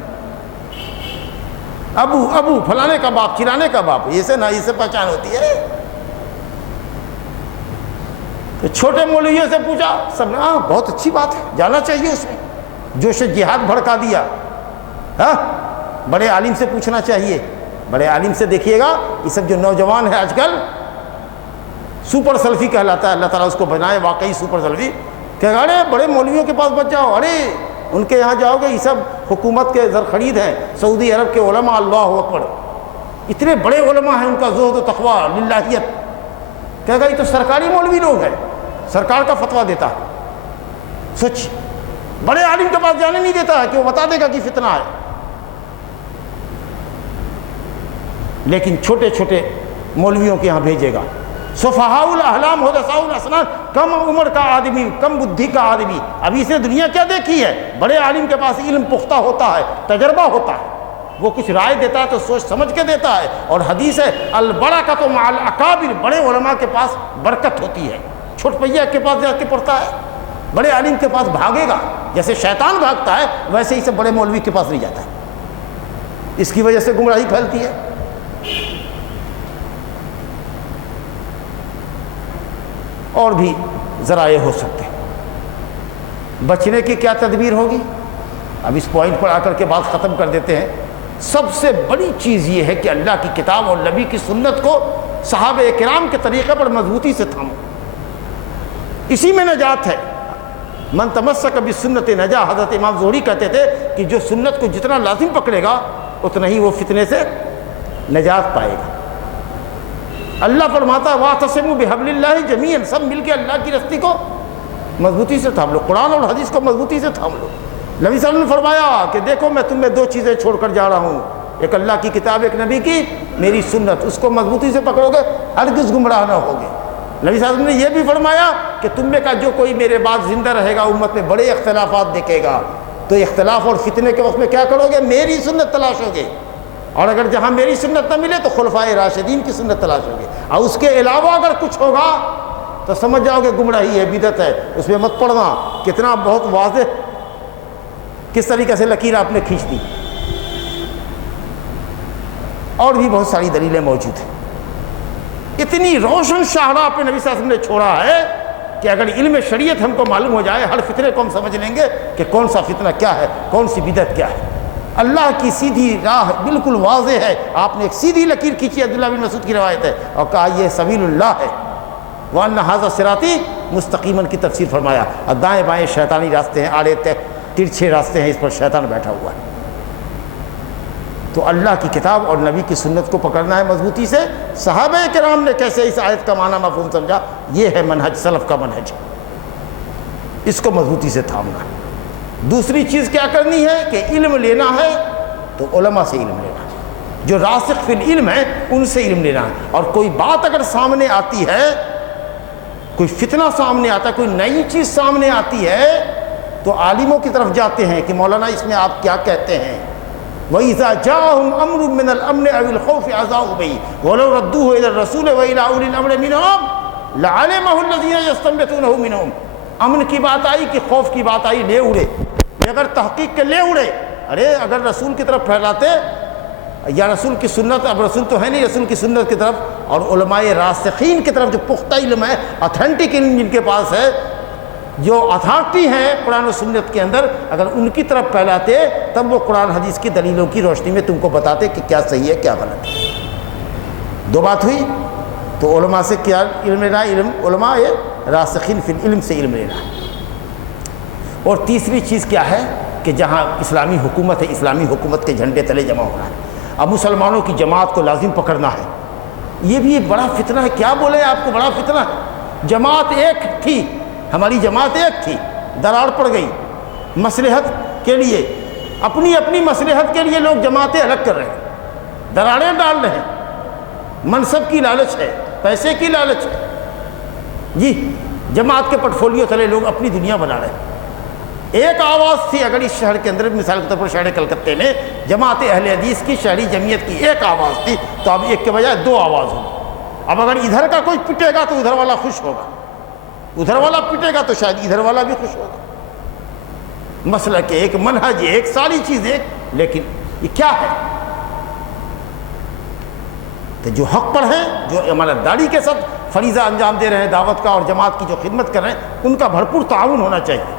ابو فلانے کا باپ، چلانے کا باپ، یہ سے نہ اس سے پہچان ہوتی ہے. تو چھوٹے مولویوں سے پوچھا، سب نے ہاں بہت اچھی بات ہے، جانا چاہیے اس میں، جوش جہاد بھڑکا دیا. ہاں بڑے عالم سے پوچھنا چاہیے. بڑے عالم سے دیکھیے گا، یہ سب جو نوجوان ہے آج کل سپر سلفی کہلاتا ہے، اللہ تعالیٰ اس کو بنائے واقعی سپر سلفی. کہ ارے بڑے مولویوں کے پاس بچ جاؤ، ارے ان کے یہاں جاؤ گے یہ سب حکومت کے زرخرید ہیں، سعودی عرب کے علماء، اللہ اکبر، اتنے بڑے علماء ہیں، ان کا زہد و تقویٰ، للہیت. کہے گا یہ تو سرکاری مولوی لوگ ہیں، سرکار کا فتویٰ دیتا ہے. سچ بڑے عالم کے پاس جانے نہیں دیتا ہے کہ وہ بتا دے گا کہ فتنہ ہے. لیکن چھوٹے چھوٹے مولویوں کے یہاں بھیجے گا. صفحاء الاحلام حدثاء الاسنان، کم عمر کا آدمی، کم بدھی کا آدمی. ابھی سے دنیا کیا دیکھی ہے؟ بڑے عالم کے پاس علم پختہ ہوتا ہے، تجربہ ہوتا ہے، وہ کچھ رائے دیتا ہے تو سوچ سمجھ کے دیتا ہے. اور حدیث ہے البرکۃ مع الاکابر، بڑے علماء کے پاس برکت ہوتی ہے. چھوٹ پہیا کے پاس جا کے پڑھتا ہے، بڑے عالم کے پاس بھاگے گا. جیسے شیطان بھاگتا ہے ویسے ہی سے بڑے مولوی کے پاس نہیں جاتا ہے. اس کی وجہ سے گمراہی پھیلتی ہے. اور بھی ذرائع ہو سکتے ہیں. بچنے کی کیا تدبیر ہوگی؟ اب اس پوائنٹ پر آ کر کے بات ختم کر دیتے ہیں. سب سے بڑی چیز یہ ہے کہ اللہ کی کتاب اور نبی کی سنت کو صحابہ کرام کے طریقے پر مضبوطی سے تھامو، اسی میں نجات ہے. من تمسک بسنت نجا. حضرت امام زہری کہتے تھے کہ جو سنت کو جتنا لازم پکڑے گا اتنا ہی وہ فتنے سے نجات پائے گا. اللہ فرماتا ہے واعتصموا بحبل اللہ جمیعا، سب مل کے اللہ کی رسی کو مضبوطی سے تھام لو، قرآن اور حدیث کو مضبوطی سے تھام لو۔ نبی صلی اللہ علیہ وسلم نے فرمایا کہ دیکھو میں تمہیں دو چیزیں چھوڑ کر جا رہا ہوں، ایک اللہ کی کتاب، ایک نبی کی میری سنت، اس کو مضبوطی سے پکڑو گے ہرگز گمراہ نہ ہوگے۔ نبی صلی اللہ علیہ وسلم نے یہ بھی فرمایا کہ تم میں کا جو کوئی میرے بعد زندہ رہے گا امت میں بڑے اختلافات دیکھے گا، تو اختلاف اور فتنے کے وقت میں کیا کرو گے؟ میری سنت تلاش ہوگے، اور اگر جہاں میری سنت نہ ملے تو خلفائے راشدین کی سنت تلاش ہوگی، اور اس کے علاوہ اگر کچھ ہوگا تو سمجھ جاؤ گے گمراہی ہے، بدعت ہے، اس میں مت پڑنا۔ کتنا بہت واضح کس طریقے سے لکیر آپ نے کھینچ دی، اور بھی بہت ساری دلیلیں موجود ہیں۔ اتنی روشن شاہراہ پہ نبی صلی اللہ علیہ وسلم نے چھوڑا ہے کہ اگر علم شریعت ہم کو معلوم ہو جائے، ہر فتنے کو ہم سمجھ لیں گے کہ کون سا فتنہ کیا ہے، کون سی بدعت کیا ہے۔ اللہ کی سیدھی راہ بالکل واضح ہے، آپ نے ایک سیدھی لکیر کھینچی، عبداللہ بن مسعود کی روایت ہے، اور کہا یہ سبیل اللہ ہے، وَأَنَّ هَذَا صِرَاطِي مُسْتَقِيمًا کی تفسیر فرمایا، اور دائیں بائیں شیطانی راستے ہیں، آڑے ترچھے راستے ہیں، اس پر شیطان بیٹھا ہوا ہے۔ تو اللہ کی کتاب اور نبی کی سنت کو پکڑنا ہے مضبوطی سے۔ صحابہ کرام نے کیسے اس آیت کا معنی مفہوم سمجھا، یہ ہے منہج سلف کا منہج، اس کو مضبوطی سے تھامنا ہے۔ دوسری چیز کیا کرنی ہے کہ علم لینا ہے تو علماء سے علم لینا ہے، جو راسخ فی العلم ہے ان سے علم لینا ہے، اور کوئی بات اگر سامنے آتی ہے، کوئی فتنہ سامنے آتا ہے، کوئی نئی چیز سامنے آتی ہے، تو عالموں کی طرف جاتے ہیں کہ مولانا اس میں آپ کیا کہتے ہیں۔ وَإِذَا جَاءَهُمْ أَمْرٌ مِّنَ الْأَمْنِ أَوِ الْخَوْفِ أَذَاعُوا بِهِ وَلَوْ رَدُّوهُ إِلَى الرَّسُولِ وَإِلَىٰ أُولِي الْأَمْرِ مِنْهُمْ لَعَلِمَهُ الَّذِينَ يَسْتَنبِطُونَهُ مِنْهُمْ۔ امن کی بات آئی کہ خوف کی بات آئی، لے اڑے، اگر تحقیق کے لے اڑے، ارے اگر رسول کی طرف پھیلاتے یا رسول کی سنت، اب رسول تو ہے نہیں، رسول کی سنت کی طرف اور علماء راسخین کی طرف جو پختہ علم ہے، اتھینٹک علم جن کے پاس ہے، جو اتھارٹی ہیں قرآن و سنت کے اندر، اگر ان کی طرف پھیلاتے تب وہ قرآن حدیث کی دلیلوں کی روشنی میں تم کو بتاتے کہ کیا صحیح ہے کیا غلط ہے۔ دو بات ہوئی، تو علماء سے کیا علم لینا، علم علماء راسخین فی العلم سے علم لینا ہے۔ اور تیسری چیز کیا ہے کہ جہاں اسلامی حکومت ہے، اسلامی حکومت کے جھنڈے تلے جمع ہونا ہے، اب مسلمانوں کی جماعت کو لازم پکڑنا ہے۔ یہ بھی ایک بڑا فتنہ ہے، کیا بولے آپ کو، بڑا فتنہ ہے۔ جماعت ایک تھی، ہماری جماعت ایک تھی، دراڑ پڑ گئی مصلحت کے لیے، اپنی اپنی مصلحت کے لیے لوگ جماعتیں الگ کر رہے ہیں، دراڑیں ڈال رہے ہیں، منصب کی لالچ ہے، پیسے کی لالچ ہے، جی جماعت کے پورٹ فولیو تلے لوگ اپنی دنیا بنا رہے ہیں۔ ایک آواز تھی اگر اس شہر کے اندر، مثال کے طور پر شہر کلکتے میں جماعت اہل حدیث کی شہری جمعیت کی ایک آواز تھی، تو اب ایک کے بجائے دو آواز ہوگی۔ اب اگر ادھر کا کوئی پٹے گا تو ادھر والا خوش ہوگا، ادھر والا پٹے گا تو شاید ادھر والا بھی خوش ہوگا۔ مسئلہ کہ ایک منہج ایک، ساری چیز ایک، لیکن یہ کیا ہے کہ جو حق پر ہیں، جو امانت داری کے ساتھ فریضہ انجام دے رہے ہیں دعوت کا اور جماعت کی جو خدمت کر رہے ہیں، ان کا بھرپور تعاون ہونا چاہیے،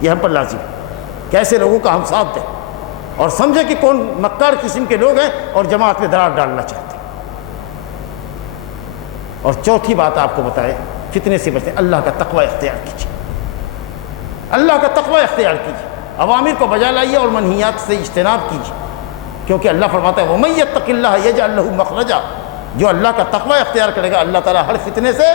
یہ ہم پر لازم ہے کہ ایسے لوگوں کا ہم ساتھ دیں اور سمجھیں کہ کون مکار قسم کے لوگ ہیں اور جماعت میں دراڑ ڈالنا چاہتے ہیں۔ اور چوتھی بات آپ کو بتائیں، فتنے سے بچیں، اللہ کا تقوی اختیار کیجیے، اللہ کا تقوی اختیار کیجیے، اوامر کو بجا لائیے اور منہیات سے اجتناب کیجیے، کیونکہ اللہ فرماتا ہے وَمَن يَتَّقِ اللَّهَ يَجْعَل لَّهُ مَخْرَجًا، جو اللہ کا تقوی اختیار کرے گا اللہ تعالیٰ ہر فتنے سے،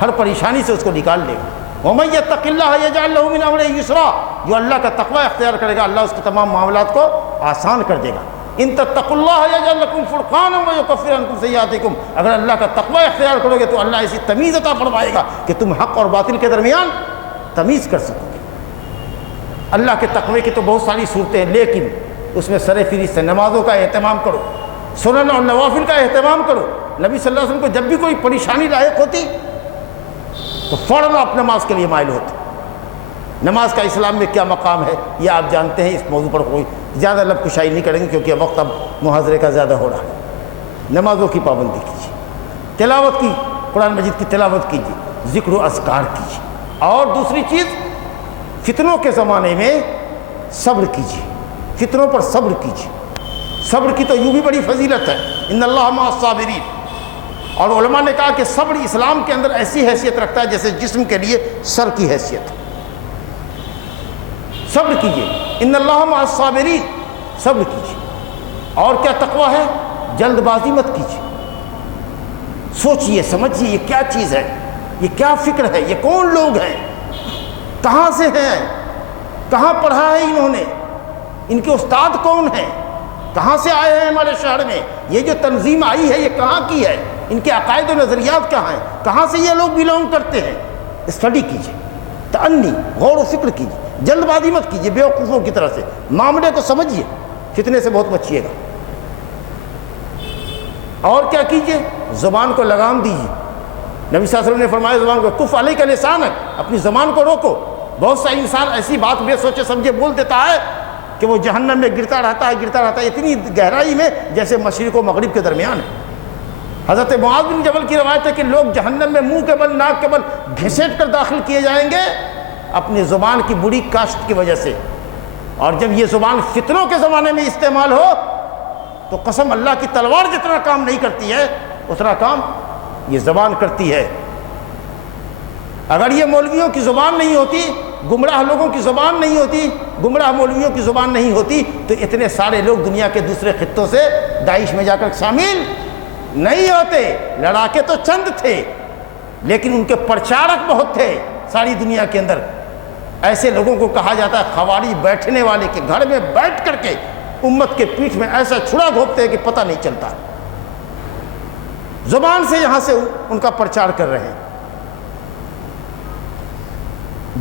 ہر پریشانی سے اس کو نکال لے گا۔ وَمَن يَتَّقِ اللَّهَ يَجْعَل لَّهُ مِنْ أَمْرِهِ يُسْرًا، جو اللہ کا تقوی اختیار کرے گا اللہ اس کے تمام معاملات کو آسان کر دے گا۔ ان تتقوا اللہ یجعل لکم فرقانا ویکفر عنکم سیئاتکم، اگر اللہ کا تقوی اختیار کرو گے تو اللہ ایسی تمیز عطا فرمائے گا کہ تم حق اور باطل کے درمیان تمیز کر سکو گے۔ اللہ کے تقوی کی تو بہت ساری صورتیں ہیں، لیکن اس میں سر فہرست سے نمازوں کا اہتمام کرو، سنن اور نوافل کا اہتمام کرو۔ نبی صلی اللہ علیہ وسلم کو جب بھی کوئی پریشانی لاحق ہوتی تو فوراً آپ نماز کے لیے مائل ہوتے۔ نماز کا اسلام میں کیا مقام ہے یہ آپ جانتے ہیں، اس موضوع پر کوئی زیادہ لب کشائی نہیں کریں گے کیونکہ وقت اب محاضرے کا زیادہ ہو رہا ہے۔ نمازوں کی پابندی کیجیے، تلاوت کی، قرآن مجید کی تلاوت کیجیے، ذکر و اذکار کیجیے، اور دوسری چیز فتنوں کے زمانے میں صبر کیجیے، فتنوں پر صبر کیجیے۔ صبر کی تو یوں بھی بڑی فضیلت ہے، ان اللہ مع الصابرین، اور علماء نے کہا کہ صبر اسلام کے اندر ایسی حیثیت رکھتا ہے جیسے جسم کے لیے سر کی حیثیت۔ صبر کیجیے، ان اللہ مع الصابرین، صبر کیجیے۔ اور کیا تقوی ہے؟ جلد بازی مت کیجیے، سوچئے سمجھیے یہ کیا چیز ہے، یہ کیا فکر ہے، یہ کون لوگ ہیں، کہاں سے ہیں، کہاں پڑھا ہے انہوں نے، ان کے استاد کون ہیں، کہاں سے آئے ہیں ہمارے شہر میں، یہ جو تنظیم آئی ہے یہ کہاں کی ہے، ان کے عقائد و نظریات کہاں ہیں، کہاں سے یہ لوگ بیلونگ کرتے ہیں۔ اسٹڈی کیجیے، تأنی، غور و فکر کیجیے، جلد بازی مت کیجیے بیوقوفوں کی طرح سے، معاملے کو سمجھیے، فتنے سے بہت بچیے گا۔ اور کیا کیجیے، زبان کو لگام دیجیے۔ نبی صلی اللہ علیہ وسلم نے فرمایا زبان کو کف علیک لسانک، اپنی زبان کو روکو۔ بہت سا انسان ایسی بات بے سوچے سمجھے بول دیتا ہے کہ وہ جہنم میں گرتا رہتا ہے اتنی گہرائی میں جیسے مشرق و مغرب کے درمیان ہے۔ حضرت معاذ بن جبل کی روایت ہے کہ لوگ جہنم میں منہ کے بل ناک کے بل گھسیٹ کر داخل کیے جائیں گے اپنی زبان کی بری کاشت کی وجہ سے، اور جب یہ زبان فتنوں کے زمانے میں استعمال ہو تو قسم اللہ کی تلوار جتنا کام نہیں کرتی ہے اتنا کام یہ زبان کرتی ہے۔ اگر یہ مولویوں کی زبان نہیں ہوتی، گمراہ لوگوں کی زبان نہیں ہوتی، گمراہ مولویوں کی زبان نہیں ہوتی تو اتنے سارے لوگ دنیا کے دوسرے خطوں سے داعش میں جا کر شامل نہیں ہوتے۔ لڑاکے تو چند تھے لیکن ان کے پرچارک بہت تھے ساری دنیا کے اندر۔ ایسے لوگوں کو کہا جاتا ہے خوارج، بیٹھنے والے کے گھر میں بیٹھ کر کے امت کے پیٹھ میں ایسا چھڑا گھونپتے ہیں کہ پتہ نہیں چلتا، زبان سے یہاں سے ان کا پرچار کر رہے ہیں۔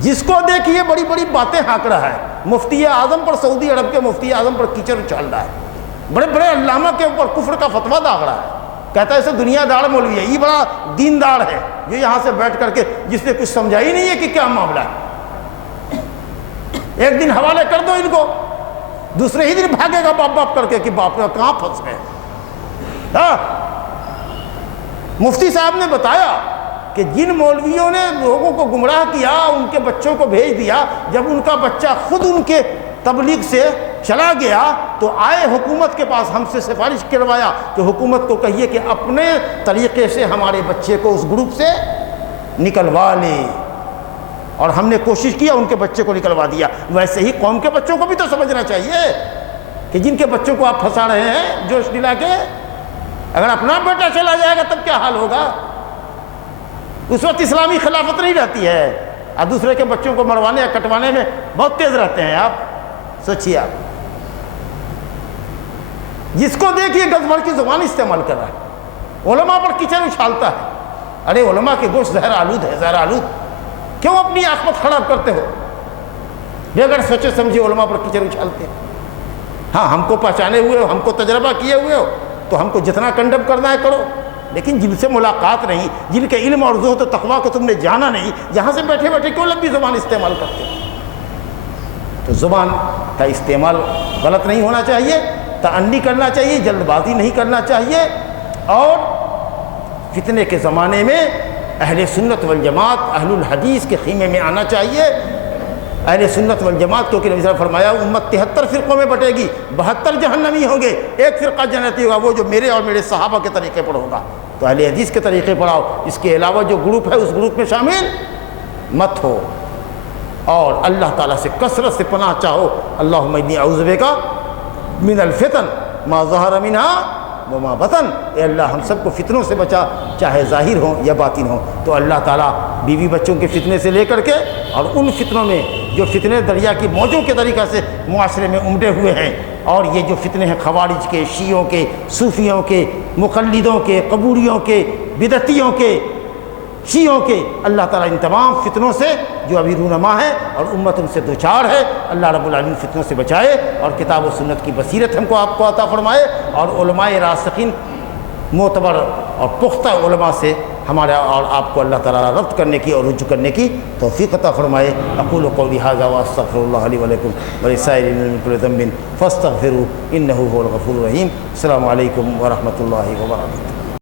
جس کو دیکھیے بڑی بڑی باتیں ہانک رہا ہے، مفتی اعظم پر، سعودی عرب کے مفتی اعظم پر کیچڑ اچھال رہا ہے، بڑے بڑے علامہ کے اوپر کفر کا فتویٰ داغ رہا ہے، کہتا ہے اسے دنیا دار مولوی ہے، یہ بڑا دیندار ہے، جو یہاں سے بیٹھ کر کے جس نے کچھ سمجھا ہی نہیں ہے کہ کیا معاملہ ہے۔ ایک دن حوالے کر دو ان کو، دوسرے ہی دن بھاگے گا باپ باپ کر کے کہ باپ کہاں پھنس گئے۔ مفتی صاحب نے بتایا کہ جن مولویوں نے لوگوں کو گمراہ کیا، ان کے بچوں کو بھیج دیا، جب ان کا بچہ خود ان کے تبلیغ سے چلا گیا تو آئے حکومت کے پاس، ہم سے سفارش کروایا کہ حکومت کو کہیے کہ اپنے طریقے سے ہمارے بچے کو اس گروپ سے نکلوا لے، اور ہم نے کوشش کیا ان کے بچے کو نکلوا دیا۔ ویسے ہی قوم کے بچوں کو بھی تو سمجھنا چاہیے کہ جن کے بچوں کو آپ پھنسا رہے ہیں جوش دلا کے، اگر اپنا بیٹا چلا جائے گا تب کیا حال ہوگا؟ اس وقت اسلامی خلافت نہیں رہتی ہے، اور دوسرے کے بچوں کو مروانے یا کٹوانے میں بہت تیز رہتے ہیں آپ۔ سوچیے آپ، جس کو دیکھیے گز بھر کی زبان استعمال کر رہا ہے، علماء پر کیچڑ اچھالتا ہے۔ ارے علماء کے گوشت زہر آلود ہے، زہر آلود، کیوں اپنی آخرت خراب کرتے ہو؟ بغیر سوچے سمجھے علماء پر کیچڑ اچھالتے ہیں۔ ہاں ہم کو پہچانے ہوئے ہو، ہم کو تجربہ کیے ہوئے ہو تو ہم کو جتنا کنڈم کرنا ہے کرو، لیکن جن سے ملاقات نہیں، جن کے علم اور زہد و تقویٰ کو تم نے جانا نہیں، یہاں سے بیٹھے بیٹھے کیوں لمبی زبان استعمال کرتے ہو؟ تو زبان کا استعمال غلط نہیں ہونا چاہیے، تأنی کرنا چاہیے، جلد بازی نہیں کرنا چاہیے، اور فتنے کے زمانے میں اہل سنت والجماعت، اہل الحدیث کے خیمے میں آنا چاہیے۔ اہل سنت والجماعت، کیونکہ نبی صلی اللہ علیہ وسلم فرمایا امت 73 فرقوں میں بٹے گی، 72 جہنمی ہوں گے، ایک فرقہ جنتی ہوگا، وہ جو میرے اور میرے صحابہ کے طریقے پر ہوگا۔ تو اہل حدیث کے طریقے پر آؤ، اس کے علاوہ جو گروپ ہے اس گروپ میں شامل مت ہو، اور اللہ تعالیٰ سے کثرت سے پناہ چاہو۔ اللہم انی اعوذ بک من الفتن ما ظہر منہا وما بطن، اے اللہ ہم سب کو فتنوں سے بچا، چاہے ظاہر ہوں یا باطن ہوں۔ تو اللہ تعالیٰ بیوی بچوں کے فتنے سے لے کر کے، اور ان فتنوں میں جو فتنے دریا کی موجوں کے طریقہ سے معاشرے میں امڈے ہوئے ہیں، اور یہ جو فتنے ہیں خوارج کے، شیعوں کے، صوفیوں کے، مقلدوں کے، قبوریوں کے، بدعتیوں کے، شیعوں کے، اللہ تعالیٰ ان تمام فتنوں سے جو ابھی رونما ہے اور امت ان سے دوچار ہے، اللہ رب العالمین فتنوں سے بچائے، اور کتاب و سنت کی بصیرت ہم کو آپ کو عطا فرمائے، اور علماء راسخین معتبر اور پختہ علماء سے ہمارا اور آپ کو اللہ تعالیٰ ربط کرنے کی اور رجوع کرنے کی توفیق عطا فرمائے۔ اقول قولی ھذا واستغفر اللہ لی ولکم ولسائر المؤمنین من کل ذنب فاستغفروہ انہ ھو الغفور الرحیم۔ السلام علیکم ورحمۃ اللہ وبرکاتہ۔